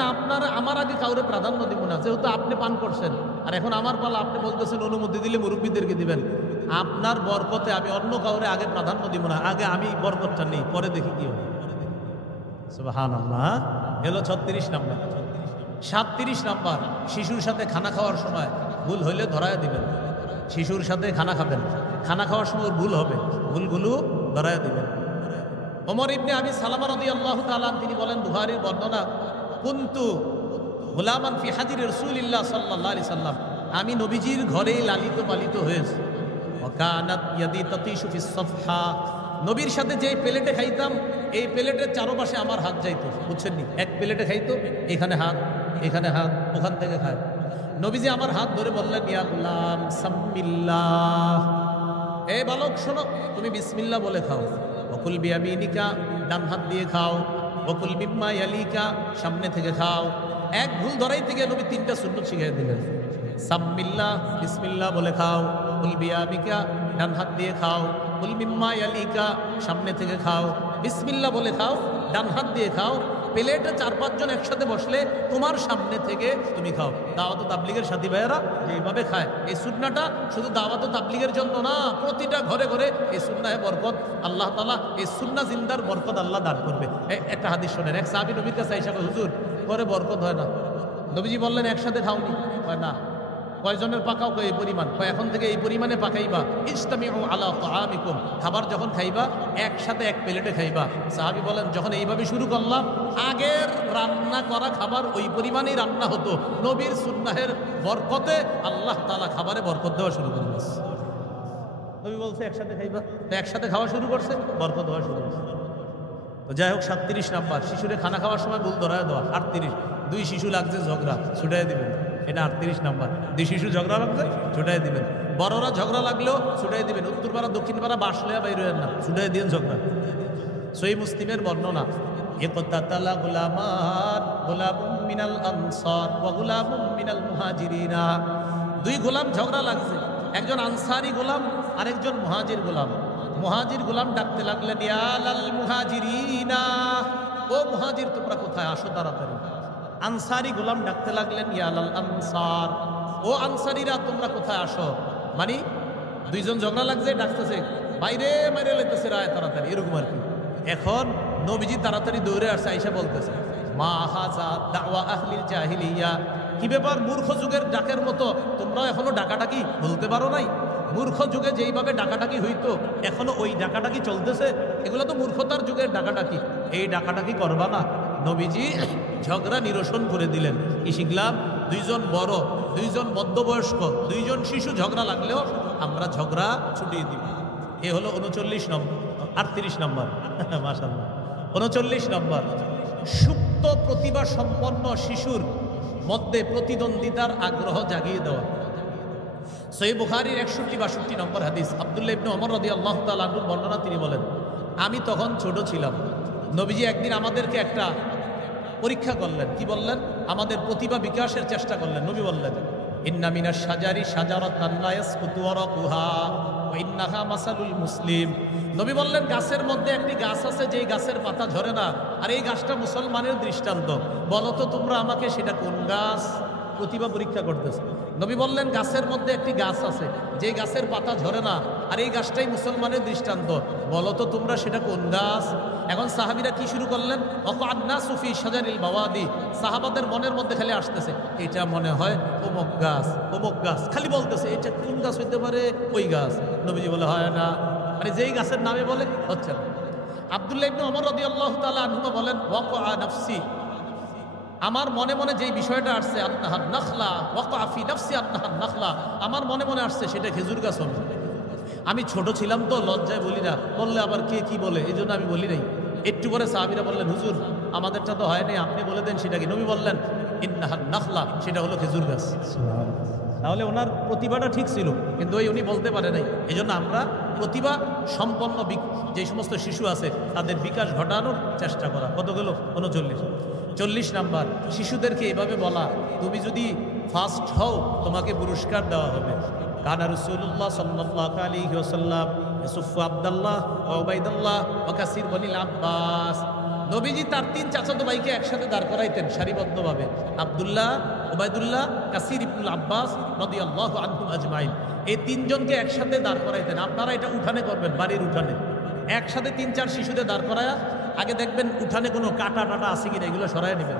আমার আগে কাউরে প্রাধান্য দিব না, যেহেতু আপনি পান করছেন। আর এখন আমার পালা, আপনি বলতেছেন অনুমতি দিলে মুরব্বীদেরকে দিবেন। আপনার বরকতে আমি অন্য কাউরে আগে প্রাধান্য দিব না, আগে আমি বরকতটা নেই, পরে দেখি কি হবে। সুবহানাল্লাহ। এলো 36 নাম্বার। 37 নাম্বার, শিশুর সাথে খানা খাওয়ার সময় ভুল হইলে ধরায় দিবেন। শিশুর সাথে খানা খাবেন, খানা খাওয়ার সময় ভুল হবে, ভুলগুলো ধরায় দিবেন। ওমর ইবনে আবি সালামা রাদিয়াল্লাহু তাআলা তিনি বলেন, বুখারীর বর্ণনা, কুনতু গুলামান ফি হাজির রাসূলিল্লাহ সাল্লাল্লাহু আলাইহি সাল্লাম, আমি নবীজির ঘরেই লালিত পালিত হয়েছি। ওয়া কানাত ইয়াদি তাতিশু ফিস সাফহা, নবীর সাথে যেই প্লেটে খাইতাম এই প্লেটের চারপাশে আমার হাত যাইতো, বুঝছেন নি? এক প্লেটে খাইতো, এখানে হাত, এখানে হাত, ওখান থেকে খায়। নবীজি আমার হাত ধরে বললেন, ইয়া গুলাম সাম্মিল্লাহ, এই বালক শোনো, তুমি বিসমিল্লাহ বলে খাও। ওকুল বিয়ামিনিকা, ডান হাত দিয়ে খাও। ওকুল মিম্মা ইয়ালিকা, সামনে থেকে খাও। এক ভুল ধরাই থেকে নবী 3টা সুন্নাত শিখিয়ে দিলেন। সাম্মিল্লাহ, বিসমিল্লাহ বলে খাও। কুল বিয়ামিকা, ডান হাত দিয়ে খাও। কুল মিম্মা ইয়ালিকা, সামনে থেকে খাও। বিসমিল্লাহ বলে খাও, ডান হাত দিয়ে খাও। প্লেটে 4-5 জন একসাথে বসলে তোমার সামনে থেকে তুমি খাও। দাওয়াত ও তাবলীগের সাথী ভাইয়েরা যেভাবে খায়, এই সুন্নাহটা শুধু দাওয়াত ও তাবলীগের জন্য না, প্রতিটা ঘরে ঘরে এই সুন্নাহে বরকত আল্লাহ তাআলা, এই সুন্নাহ জিন্দার বরকত আল্লাহ দান করবে। একটা হাদিস শোনেন, এক সাহাবী নবীর কাছে আয়েশা কয়, হুজুর ঘরে বরকত হয় না। নবীজি বললেন, একসাথে খাওনি? কয় না। কয়জনের পাকাও? কয় এই পরিমাণ। কয় এখন থেকে এই পরিমাণে পাকাইবা। ইজতামিউ আলা তাআমিকুম, খাবার যখন খাইবা একসাথে এক প্লেটে খাইবা। সাহাবী বলেন, যখন এইভাবে শুরু করলাম, আগের রান্না করা খাবার ওই পরিমাণেই রান্না হতো। নবীর সুন্নাহের বরকতে আল্লাহ তাআলা খাবারে বরকত দেওয়া শুরু করে দিয়েছে। নবী বলছে একসাথে খাইবা, তো একসাথে খাওয়া শুরু করছে, বরকত দেওয়া শুরু করছে। তো যাই হোক, 37 নাম্বার, শিশুরে খানা খাওয়ার সময় ভুল ধরায় দেওয়া। 38, 2 শিশু লাগছে ঝগড়া, ছুটাই দিবেন। এটা 38 নাম্বার। 2 শিশু ঝগড়া লাগছে, ছুটাই দিবেন। বড়রা ঝগড়া লাগলেও ছুটাই দিবেন। উত্তর পাড়া দক্ষিণ পাড়া বাসলে বাইরে না, ছুটাই দিন ঝগড়া। সহিহ মুসলিমের বর্ণনা, ইকতাতালা গুলামান, গুলামুম মিনাল আনসার ওয়া গুলামুম মিনাল মুহাজিরিনা, 2 গোলাম ঝগড়া লাগছে, একজন আনসারি গোলাম আর একজন মুহাজির গোলাম। মুহাজির গোলাম ডাকতে লাগলেন, ইয়া লাল মুহাজিরিনা, ও মুহাজির তোমরা কোথায়, আসো তাড়াতাড়ি। আনসারি গোলাম ডাকতে লাগলেন, ইয়া লাল আনসার, ও আনসারিরা তোমরা কোথায়, আসো। মানে 2 জন ঝগড়া লাগছে, ডাকতেছে, বাইরে মাইরে লইতেছে, রায় তাড়াতাড়ি, এরকম আর কি। এখন নবীজি তাড়াতাড়ি দৌড়ে আসছে, আয়েশা বলতেছে, মা হাযা দাওয়া আহলিল জাহিলিয়া, কি ব্যাপার, মূর্খ যুগের ডাকের মতো তোমরা এখনো ডাকাডাকি বলতে পারো নাই? মূর্খ যুগে যেইভাবে ডাকাডাকি হইতো এখনো ওই ডাকাডাকি চলতেছে? এগুলো তো মূর্খতার যুগের ডাকাডাকি, এই ডাকাডাকি করবা না। নবীজি ঝগড়া নিরসন করে দিলেন। কি শিখলাম? 2 জন বড়, 2 জন মধ্যবয়স্ক, 2 জন শিশু ঝগড়া লাগলেও আমরা ঝগড়া ছুটিয়ে দিব। এ হলো 39 নম্বর। 38 নম্বর মাশাআল্লাহ। 39 নম্বর, সুপ্ত প্রতিভা সম্পন্ন শিশুর মধ্যে প্রতিদ্বন্দ্বিতার আগ্রহ জাগিয়ে দেওয়া। সহিহ বুখারীর 61-62 নম্বর হাদিস, আব্দুল্লাহ ইবনে ওমর রাদিয়াল্লাহু তাআলা আনহু বর্ণনা, তিনি বলেন, আমি তখন ছোট ছিলাম। নবীজি একদিন আমাদেরকে একটা পরীক্ষা করলেন। কি বললেন? আমাদের প্রতিভা বিকাশের চেষ্টা করলেন। নবী বললেন, ইন্না মিনাশ শাজারি শাজারাতান লা ইয়াসকুতু ওয়ারাকুহা ওয়া ইন্নাহা মাসালুল মুসলিম। নবী বললেন, গাছের মধ্যে একটি গাছ আছে যেই গাছের পাতা ঝরে না, আর এই গাছটা মুসলমানের দৃষ্টান্ত। বলো তো তোমরা আমাকে সেটা কোন গাছ? প্রতিভা পরীক্ষা করতেছে। নবী বললেন, গাছের মধ্যে একটি গাছ আছে যে গাছের পাতা ঝরে না, আর এই গাছটাই মুসলমানের দৃষ্টান্ত। বলো তো তোমরা সেটা কোন গাছ? এখন সাহাবীরা কি শুরু করলেন? ওয়াকান্নাসু ফি শাজারিল বাওয়াদি, সাহাবাদের মনের মধ্যে খালি আসতেছে, এটা মনে হয় অমুক গাছ, অমুক গাছ, খালি বলতেছে এটা কোন গাছ হইতে পারে? ওই গাছ। নবীজি বলে, হয় না, মানে যেই গাছের নামে বলে হচ্ছে না। আব্দুল্লাহ ইবনে ওমর রাদিয়াল্লাহু তাআলা আনহু বলেন, ওয়াকা নাফসি, আমার মনে মনে যেই বিষয়টা আসছে, আন্নাহান নাখলা, ওয়াকা ফি নাফসি আন্নাহান নাখলা, আমার মনে মনে আসছে সেটা খেজুর গাছ হবে। আমি ছোট ছিলাম তো লজ্জায় বলি না, বললে আবার কে কি বলে, এই জন্য আমি বলি নাই। একটু পরে সাহাবীরা বললেন, হুজুর আমাদেরটা তো হয় নাই, আপনি বলে দেন সেটা কি। নবী বললেন, ইন্নাহান নাখলা, সেটা হলো খেজুর গাছ। তাহলে ওনার প্রতিভাটা ঠিক ছিল, কিন্তু উনি বলতে পারে নাই। এই জন্য আমরা প্রতিভা সম্পন্ন যে সমস্ত শিশু আছে তাদের বিকাশ ঘটানোর চেষ্টা করা। কত গেল? 39। 40 নাম্বার, শিশুদেরকে এভাবে বলা, তুমি যদি ফার্স্ট হও তোমাকে পুরস্কার দেওয়া হবে। কানা রাসূলুল্লাহ সাল্লাল্লাহু আলাইহি ওয়াসাল্লাম ইউসুফু আব্দুল্লাহ ওয়া উবাইদুল্লাহ ওয়া কাসির বনিল আব্বাস। নবীজি তার 3 চাচাতো ভাইকে একসাথে দাঁড় করাইতেন সারিবদ্ধভাবে, আব্দুল্লাহ, উবাইদুল্লাহ, কাসির ইবনুল আব্বাস রাদিয়াল্লাহু আনহুম আজমাইন। এই 3 জনকে একসাথে দাঁড় করাইতেন। আপনারা এটা উঠানে করবেন, বাড়ির উঠানে একসাথে 3-4 শিশুদের দাঁড় করায় আগে দেখবেন উঠানে কোনো কাটা টাটা আছে কিনা এগুলো সরাই নেবেন।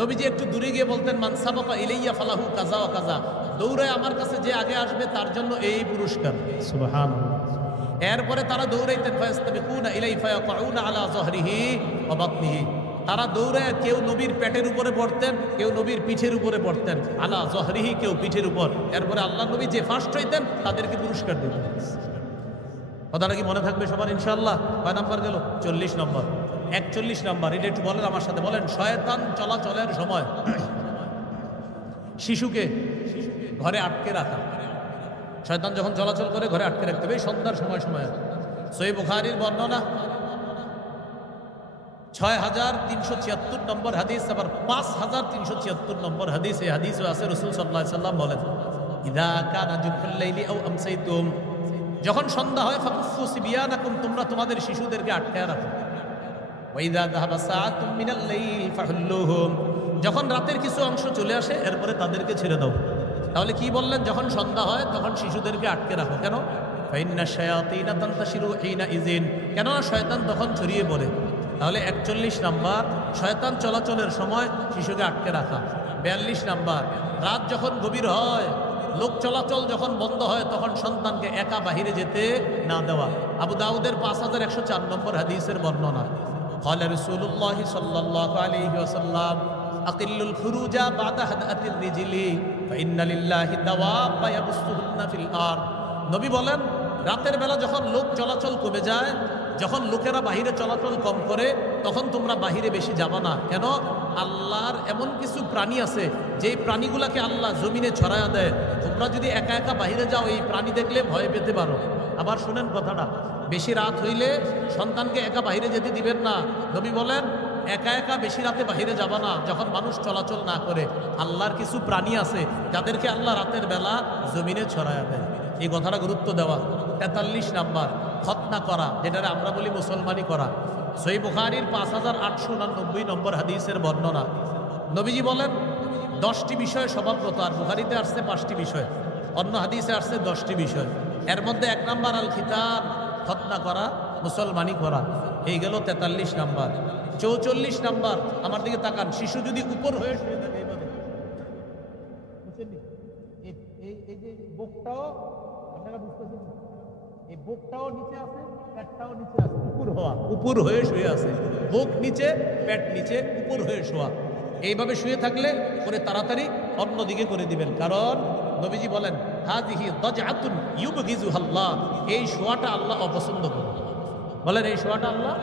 নবীজি একটু দূরে গিয়ে বলতেন, মান সাবাকা ইলাইয়া ফালাহু কাযা ওয়া কাযা, দৌড়ায় আমার কাছে যে আগে আসবে তার জন্য এই পুরস্কার। সুবহানাল্লাহ। এরপরে তারা দৌড়াইতেন, ফায়াস্তাবিকুনা ইলাইহি ফায়াকাউনা আলা যহরিহি ওয়া বাতনিহি, তারা দৌড়ায় কেউ নবীর পেটের উপরে পড়তেন, কেউ নবীর পিঠের উপরে পড়তেন, আলা যহরিহি কেউ পিঠের উপর। এরপরে আল্লাহ নবী যে ফার্স্ট হইতেন তাদেরকে পুরস্কার দিতেন। কথাটা কি মনে থাকবে সবার ইনশাআল্লাহ? কয় নাম্বার গেল? 40 নম্বর। 41 নম্বর, এটা একটু বলেন আমার সাথে, বলেন। শয়তান চলাচলের সময় শিশুকে ঘরে আটকে রাখা। শয়তান যখন চলাচল করে ঘরে আটকে রাখতে হবে, এই সন্ধ্যার সময় সময়। সহিহ বুখারীর বর্ণনা 6376 নম্বর হাদিস, আবার 5376 নম্বর হাদিস। এই হাদিসও আছে, রাসূল সাল্লাল্লাহু আলাইহি সাল্লাম বলেন, ইযা কানা জুফুল লাইলি আও আমসাইতুম, যখন সন্ধ্যা হয়, ফাকুফু সিবিয়ানাকুম, তোমরা তোমাদের শিশুদেরকে আটকে রাখো। ওয়া ইযা যাহাবা সাআতুম মিনাল লাইল ফাহুল্লুহুম, যখন রাতের কিছু অংশ চলে আসে এরপরে তাদেরকে ছেড়ে দাও। তাহলে কি বললেন? যখন সন্ধ্যা হয় তখন শিশুদেরকে আটকে রাখো। কেন? ফাইন্না শায়াতিনা তানতাশিরু হিনা ইযিন, কেননা শয়তান তখন ছড়িয়ে পড়ে। তাহলে 41 নাম্বার, শয়তান চলাচলের সময় শিশুকে আটকে রাখা। 42 নাম্বার, রাত যখন গভীর হয়, লোক চলাচল যখন বন্ধ হয়, তখন সন্তানকে একা বাহিরে যেতে না দেওয়া। আবু দাউদের 5104 নম্বর হাদিসের বর্ণনা, ক্বালা রাসূলুল্লাহ সাল্লাল্লাহু আলাইহি ওয়াসাল্লাম, আকিল্লুল ফুরুজা বাদা হাদাতির রিজলি ফাইন্না লিল্লাহি দাওয়াবা ইয়াবসুহুন্না ফিল আরদ। নবী বলেন, রাতের বেলা যখন লোক চলাচল কমে যায়, যখন লোকেরা বাহিরে চলাচল কম করে, তখন তোমরা বাহিরে বেশি যাবা না। কেন? আল্লাহর এমন কিছু প্রাণী আছে যেই প্রাণীগুলাকে আল্লাহ জমিনে ছড়ায়া দেয়। তোমরা যদি একা একা বাহিরে যাও, এই প্রাণী দেখলে ভয় পেতে পারো। আবার শুনেন কথাটা, বেশি রাত হইলে সন্তানকে একা বাহিরে যেতে দিবেন না। নবী বলেন, একা একা বেশি রাতে বাহিরে যাবা না যখন মানুষ চলাচল না করে। আল্লাহর কিছু প্রাণী আছে যাদেরকে আল্লাহ রাতের বেলা জমিনে ছড়ায়া দেয়। এই কথাটা গুরুত্ব দেওয়া। 43 নাম্বার, খতনা করা, যেটা আমরা বলি মুসলমানি করা। সহিহ বুখারীর 5889 নম্বর হাদিসের বর্ণনা, নবীজি বলেন 10টি বিষয় স্বভাবগত, আর বুখারীতে আসছে 5টি বিষয়, অন্য হাদিসে আসছে 10টি বিষয়। এর মধ্যে 1 নাম্বার আল খিতান, খতনা করা, মুসলমানি করা। এই গেল 43 নাম্বার। 44 নাম্বার, আমার দিকে তাকান, শিশু যদি উপর হয়ে শুয়ে থাকে, এইভাবে এই যে বুকটাও, আপনারা বুঝতেছেন, এই বুকটাও নিচে আছে, পেটটাও নিচে আছে, উপর হওয়া, উপর হয়ে শুয়ে আছে, বুক নিচে, পেট নিচে, উপর হয়ে শোয়া। এইভাবে শুয়ে থাকলে পরে তাড়াতাড়ি অন্যদিকে করে দিবেন, কারণ নবীজি বলেন, হাযিহি দাজআতুন ইউবগিজুহাল্লাহ, এই শোয়াটা আল্লাহ অপছন্দ করে। বলেন, এই শোয়াটা আল্লাহ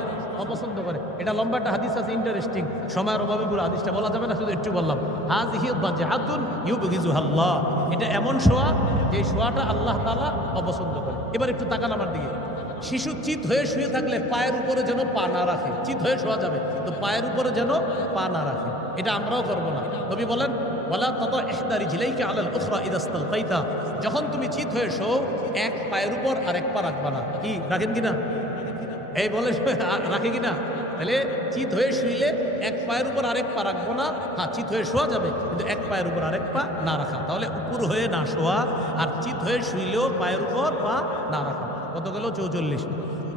অপছন্দ করে। এটা লম্বা একটা হাদিস আছে, ইন্টারেস্টিং, সময়ের অভাবে পুরো হাদিসটা বলা যাবে না, শুধু একটু বললাম। হাযিহি দাজআতুন ইউবগিজুহাল্লাহ, এটা এমন শোয়া যে শোয়াটা আল্লাহ তাআলা অপছন্দ করে। এবার একটু তাকান আমার দিকে। শিশু চিত হয়ে শুয়ে থাকলে পায়ের উপরে যেন পা না রাখে। চিত হয়ে শোয়া যাবে, তো পায়ের উপরে যেন পা না রাখে। এটা আমরাও করবো না। নবী বলেন, ওয়ালা তাতা ইহদা রিজলাইকা আলাল উখরা ইযা ইসতালকাইতা, যখন তুমি চিত হয়ে শো, এক পায়ের উপর আরেক পা রাখবা না। কি রাখেন কিনা? এই বলে রাখে কিনা? তাহলে চিত হয়ে শুইলে এক পায়ের উপর আরেক পা রাখবো না। হ্যাঁ, চিত হয়ে শোয়া যাবে, কিন্তু এক পায়ের উপর আরেক পা না রাখা। তাহলে উপর হয়ে না শোয়া, আর চিত হয়ে শুইলেও পায়ের উপর পা না রাখা। কত গেল? 44।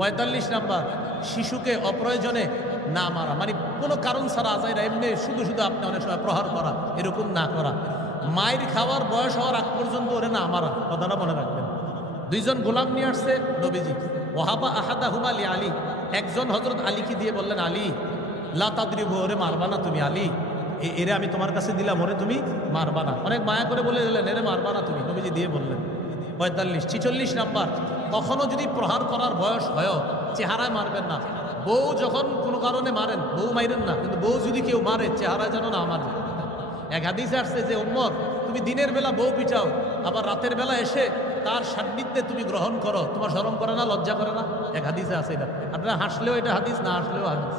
45 নাম্বার, শিশুকে অপ্রয়োজনে না মারা, মানে কোনো কারণ ছাড়া আজাইরা এমনি শুধু শুধু আপনি অনেক সময় প্রহার করা, এরকম না করা। মায়ের খাওয়ার বয়স হওয়ার আগ পর্যন্ত ওরে না মারা, কথাটা মনে রাখবেন। 2 জন গোলাম নিয়ে আসছে নবীজি, ওয়াহাবা আহাদাহুমা লি আলী, একজন হযরত আলীকে দিয়ে বললেন, আলী লা তাদরিবু, ওরে মারবা না তুমি, আলী এরে আমি তোমার কাছে দিলাম, ওরে তুমি মারবা না। অনেক মায়া করে বলে দিলেন, এরে মারবা না তুমি, নবীজি দিয়ে বললেন। 45। 46 নাম্বার, কখনো যদি প্রহার করার বয়স হয়, চেহারায় মারবেন না। বউ যখন কোনো কারণে মারেন, বউ মাইরেন না, কিন্তু বউ যদি কেউ মারে, চেহারায় যেন না মারে। এক হাদিসে আসছে যে, উম্মত তুমি দিনের বেলা বউ পিটাও, আবার রাতের বেলা এসে তার সান্নিধ্যে তুমি গ্রহণ করো, তোমার শরম করে না, লজ্জা করে না? এক হাদিসে আছে এটা। আপনারা হাসলেও এটা হাদিস, না হাসলেও হাদিস।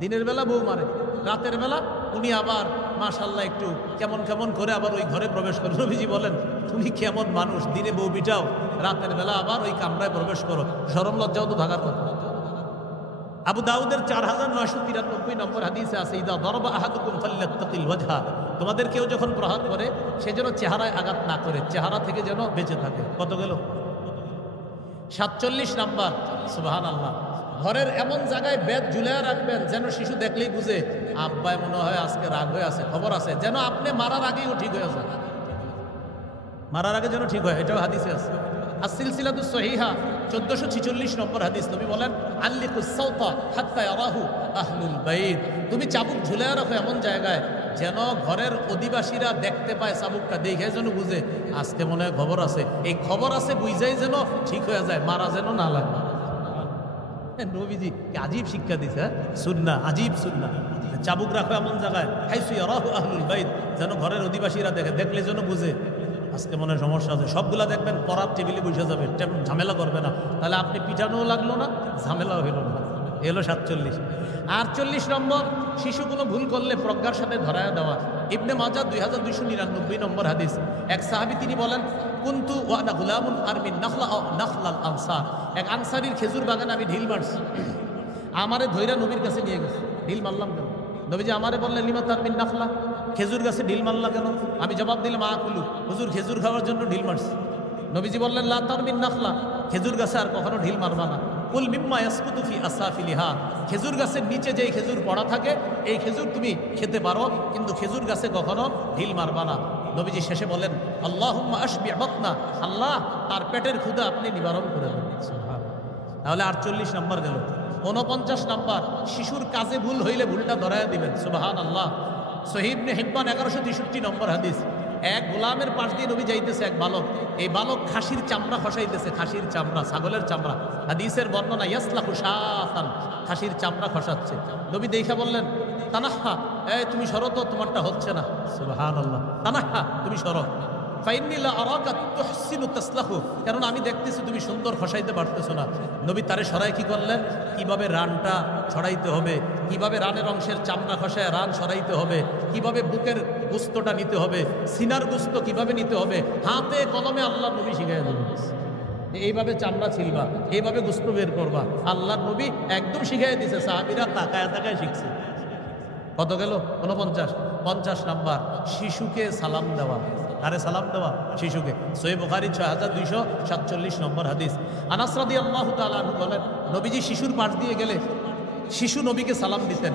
দিনের বেলা বউ মারে, রাতের বেলা উনি আবার মাশাআল্লাহ একটু কেমন কেমন করে আবার ওই ঘরে প্রবেশ করে। নবীজি বলেন, তুমি কেমন মানুষ, দিনে বউ পিটাও, রাতের বেলা আবার ওই কামরায় প্রবেশ করো, শরম লজ্জাও তো থাকার কথা। আবু দাউদের 4993 নম্বর হাদিসে আছে, ইদা দরবা আহাদুকুম ফাল্যাত্তাকিল ওয়াজহা, তোমাদের কেউ যখন প্রহার করে সে যেন চেহারায় আঘাত না করে, চেহারা থেকে যেন বেঁচে থাকে। কত গেল? 47 নাম্বার, সুবহানাল্লাহ, ঘরের এমন জায়গায় বেদ ঝুলিয়ে রাখবেন যেন শিশু দেখলেই বুঝে আব্বাই মনে হয় আজকে রাগ হয়ে আছে, খবর আছে, যেন আপনি মারার আগেই ও ঠিক হয়ে যায়, মারার আগে যেন ঠিক হয়। এটাও হাদিসে আছে। as-সিলসিলাতুস সহিহা 1446 নম্বর হাদিস। নবী বলেন, আল্লিকুস সাওতা হাত্তা ইয়ারাহু আহলুল বাইত। তুমি চাবুক ঝুলিয়ে রাখো এমন জায়গায় যেন ঘরের অধিবাসীরা দেখতে পায়, চাবুকটা দেখে যেন বুঝে আজকে মনে হয় খবর আছে। এই খবর আছে বুঝাই যেন ঠিক হয়ে যায়, মারা যেন না লাগে। নবীজি আজীব শিক্ষা দিছে, সুন্নাহ, আজীব সুন্নাহ। চাবুক রাখো এমন জায়গায় হাইসু ইয়ারাহু আহলুল বাইত, যেন ঘরের অধিবাসীরা দেখে, দেখলে যেন বুঝে আজকে মনে সমস্যা আছে। সবগুলা দেখবেন পড়ার টেবিলে বসে যাবে, ঝামেলা করবে না, তাহলে আপনি পিটানোও লাগলো না, ঝামেলাও হলো না। এলো 47। 48 নম্বর, শিশুগুলো ভুল করলে প্রজ্ঞার সাথে ধরায় দেওয়া। ইবনে মাজাহ 2299 নম্বর হাদিস। এক সাহাবী তিনি বলেন, কুনতু ওয়া আনা গুলামুন আরমিন নাখলাল আনসার। এক আনসারীর খেজুর বাগানে আমি ঢিল মারছি, আমারে ধৈরা নবীর কাছে নিয়ে গেছে। ঢিল মারলাম কেন? নবীজি আমারে বললেন, লিমা তারমিন নাখলা, খেজুর গাছে ঢিল মারলা কেন? আমি জবাব দিলাম, আকুলু, হুজুর খেজুর খাওয়ার জন্য ঢিল মারছি। নবীজি বললেন, লা তারমিন নাখলা, খেজুর গাছে আর কখনো ঢিল মারবা না। কুল মিম্মা ইয়াসকুতু ফি আসাফিলিহা, খেজুর গাছের নিচে যেই খেজুর পড়া থাকে এই খেজুর তুমি খেতে পারো, কিন্তু খেজুর গাছে কখনো ঢিল মারবা না। নবীজি শেষে বলেন, আল্লাহুম্মা আশবি বাতনা, আল্লাহ তার পেটের ক্ষুধা আপনি নিবারণ করে দেন। তাহলে 48 নম্বর গেল। 49 নম্বর, শিশুর কাজে ভুল হইলে ভুলটা ধরায় দিবেন। সুবহানাল্লাহ। সহিহ ইবনে হিব্বান 1163 নম্বর হাদিস। এক গোলামের পাশ দিয়ে নবী যাইতেছে এক বালক, এই বালক খাসির চামড়া খসাইতেছে, খাসির চামড়া, ছাগলের চামড়া। হাদিসের বর্ণনা, ইয়াসলাহু শাতান, খাসির চামড়া খসাচ্ছে। নবী দেখা বললেন, তানাহা, এই তুমি সরো তো, তোমারটা হচ্ছে না। সুবহানাল্লাহ। তানাহা, তুমি সরো। ফাইন্নী লা আরাকা তুহসিনু তাসলাহু, কারণ আমি দেখতেছি তুমি সুন্দর খসাইতে পারতেছো না। নবী তারে সরাই কি করলেন, কিভাবে রানটা ছড়াইতে হবে, কিভাবে রানের অংশের চামড়া খসায় রান সরাইতে হবে, কিভাবে বুকের গোস্তটা নিতে হবে, সিনার গোস্ত কিভাবে নিতে হবে, হাতে কলমে আল্লাহ নবী শিখাই দেবেন। এইভাবে চামড়া ছিলবা, এইভাবে গোস্ত বের করবা, আল্লাহ নবী একদম শিখাই দিছে। সাহাবীরা তাকায় তাকায় শিখছে। কত গেল? 49। 50 নাম্বার, শিশুকে সালাম দেওয়া। আরে সালাম দেওয়া শিশুকে। সহিহ বুখারী 6247 নম্বর হাদিস। আনাস রাদিয়াল্লাহু তাআলা আনহু বলেন, নবীজি শিশুর পাশ দিয়ে গেলে শিশু নবীকে সালাম দিতেন।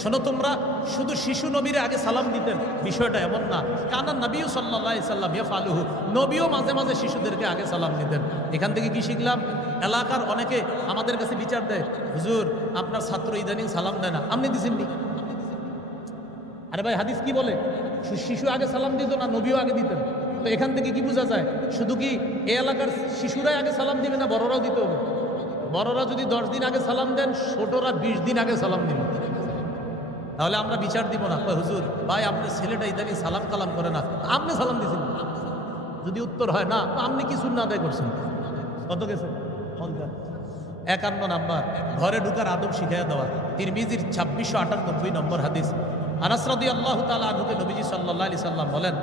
শোনো তোমরা, শুধু শিশু নবীর আগে সালাম দিতেন বিষয়টা এমন না। কানা নবী সাল্লাল্লাহু আলাইহি সাল্লাম ইয়াফালুহু, নবীও মাঝে মাঝে শিশুদেরকে আগে সালাম দিতেন। এখান থেকে কি শিখলাম? এলাকার অনেকে আমাদের কাছে বিচার দেয়, হুজুর আপনার ছাত্র ইদানিং সালাম দেয় না, আপনি দিছেননি? আরে ভাই, হাদিস কি বলে? শিশু আগে সালাম দিত না, নবীও আগে দিতেন। তো এখান থেকে কি বোঝা যায়? শুধু কি এই এলাকার শিশুরাই আগে সালাম দিবে না বড়রাও দিতে হবে? বড়রা যদি 10 দিন আগে সালাম দেন, ছোটরা 20 দিন আগে সালাম দিবে। তাহলে আমরা বিচার দিব না, হুজুর ভাই আপনার ছেলেটা ইদানি সালাম কালাম করে না, আপনি সালাম দিয়েছেন? যদি উত্তর হয় না, তো আপনি কি সুন্নাহ আদায় করছেন? কত গেছে? 51 নাম্বার, ঘরে ঢুকার আদব শিখাইয়া দেওয়া। তিরমিজির 2698 নম্বর হাদিস। আনাস রাদিয়াল্লাহু তাআলা আনহুকে নবীজি সাল্লাল্লাহু আলাইহি সাল্লাম বলেন,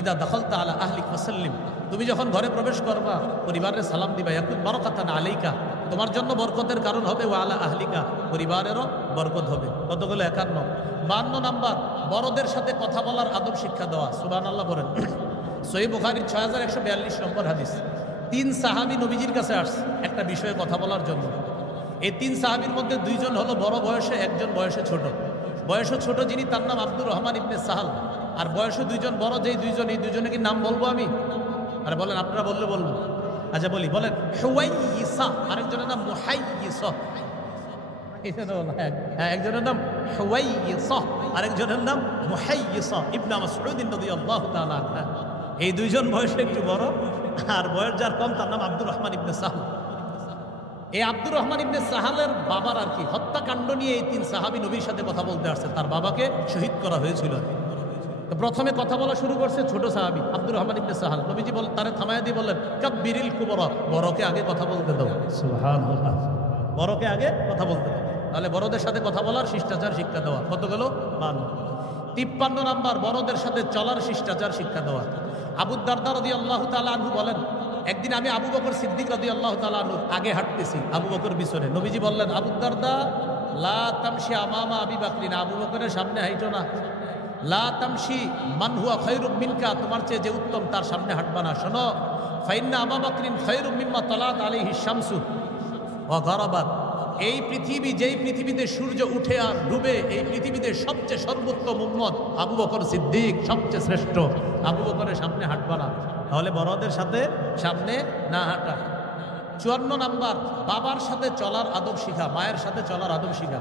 ইদা দাখালতা আলা আহলিক ফাসাল্লিম, তুমি যখন ঘরে প্রবেশ করবা পরিবারের সালাম দিবা। ইয়াকুন বারাকাতান আলাইকা, তোমার জন্য বরকতের কারণ হবে। ওয়া আলা আহলিকা, পরিবারেরও বরকত হবে। কতগুলো? 51। 52 নাম্বার, বড়দের সাথে কথা বলার আদব শিক্ষা দেওয়া। সুবহানাল্লাহ বলেন। সহিহ বুখারীর 6142 নম্বর হাদিস। 3 সাহাবী নবীজির কাছে আসছে একটা বিষয়ে কথা বলার জন্য। এই 3 সাহাবীর মধ্যে 2 জন হলো বড় বয়সে, একজন বয়সে ছোট। বয়সে ছোট যিনি, তার নাম আব্দুর রহমান ইবনে সাহাল। আর বয়সে 2 জন বড়, যেই 2 জন, এই 2 জনের কি নাম বলবো আমি? আরে বলেন, আপনারা বললে বলবো। আচ্ছা বলি, বলেন। হুয়াইসা, আরেকজনের নাম মুহাইয়িসা। একজনের নাম হুয়াইসা, আরেকজনের নাম মুহাইয়িসা ইবনে মাসউদ রাদিয়াল্লাহু তাআলা। এই 2 জন বয়সে একটু বড়, আর বয়স যার কম তার নাম আব্দুর রহমান ইবনে সাহাল। এই আব্দুর রহমান ইবনে সাহালের বাবার আর কি হত্যাকাণ্ড নিয়ে এই 3 সাহাবী নবীর সাথে কথা বলতে আসছে। তার বাবাকে শহীদ করা হয়েছিল। তো প্রথমে কথা বলা শুরু করছে ছোট সাহাবী আব্দুর রহমান ইবনে সাহাল। নবীজি তারে থামায়া দিয়ে বললেন, কাব্বিরিল কুবরা, বড়কে আগে কথা বলতে দাও। সুবহানাল্লাহ, বড়কে আগে কথা বলতে দাও। তাহলে বড়দের সাথে কথা বলার শিষ্টাচার শিক্ষা দেওয়া। কত গেল? 52। 53 নাম্বার, বড়দের সাথে চলার শিষ্টাচার শিক্ষা দেওয়া। আবু দারদা রাদিয়াল্লাহু তাআলা আনহু বলেন, একদিন আমি আবু বকর সিদ্দিক রাদিয়াল্লাহু তাআলা আনহু আগে হাঁটতেছি, আবু বকর পিছনে। নবীজি বললেন, আবু দারদা লা তামশি আমামা আবি বকরিন, আবু বকরের সামনে হাইটো না। লা তামশি মান হুয়া খায়রুম মিনকা, তোমার চেয়ে যে উত্তম তার সামনে হাঁটবা না। শোনো, ফাইন্না আবু বকরিন খায়রুম মিম্মা তালাত আলাইহি শামসু ওয়া গারাবাত, এই পৃথিবী, যেই পৃথিবীতে সূর্য উঠে আর ডুবে, এই পৃথিবীতে সবচেয়ে সর্বোত্তম উম্মত আবু বকর সিদ্দিক, সবচেয়ে শ্রেষ্ঠ। আবু বকরের সামনে হাঁটবা না, তাহলে বড়দের সাথে সামনে না হাঁটা। 54 নাম্বার, বাবার সাথে চলার আদব শিখা, মায়ের সাথে চলার আদব শিখা।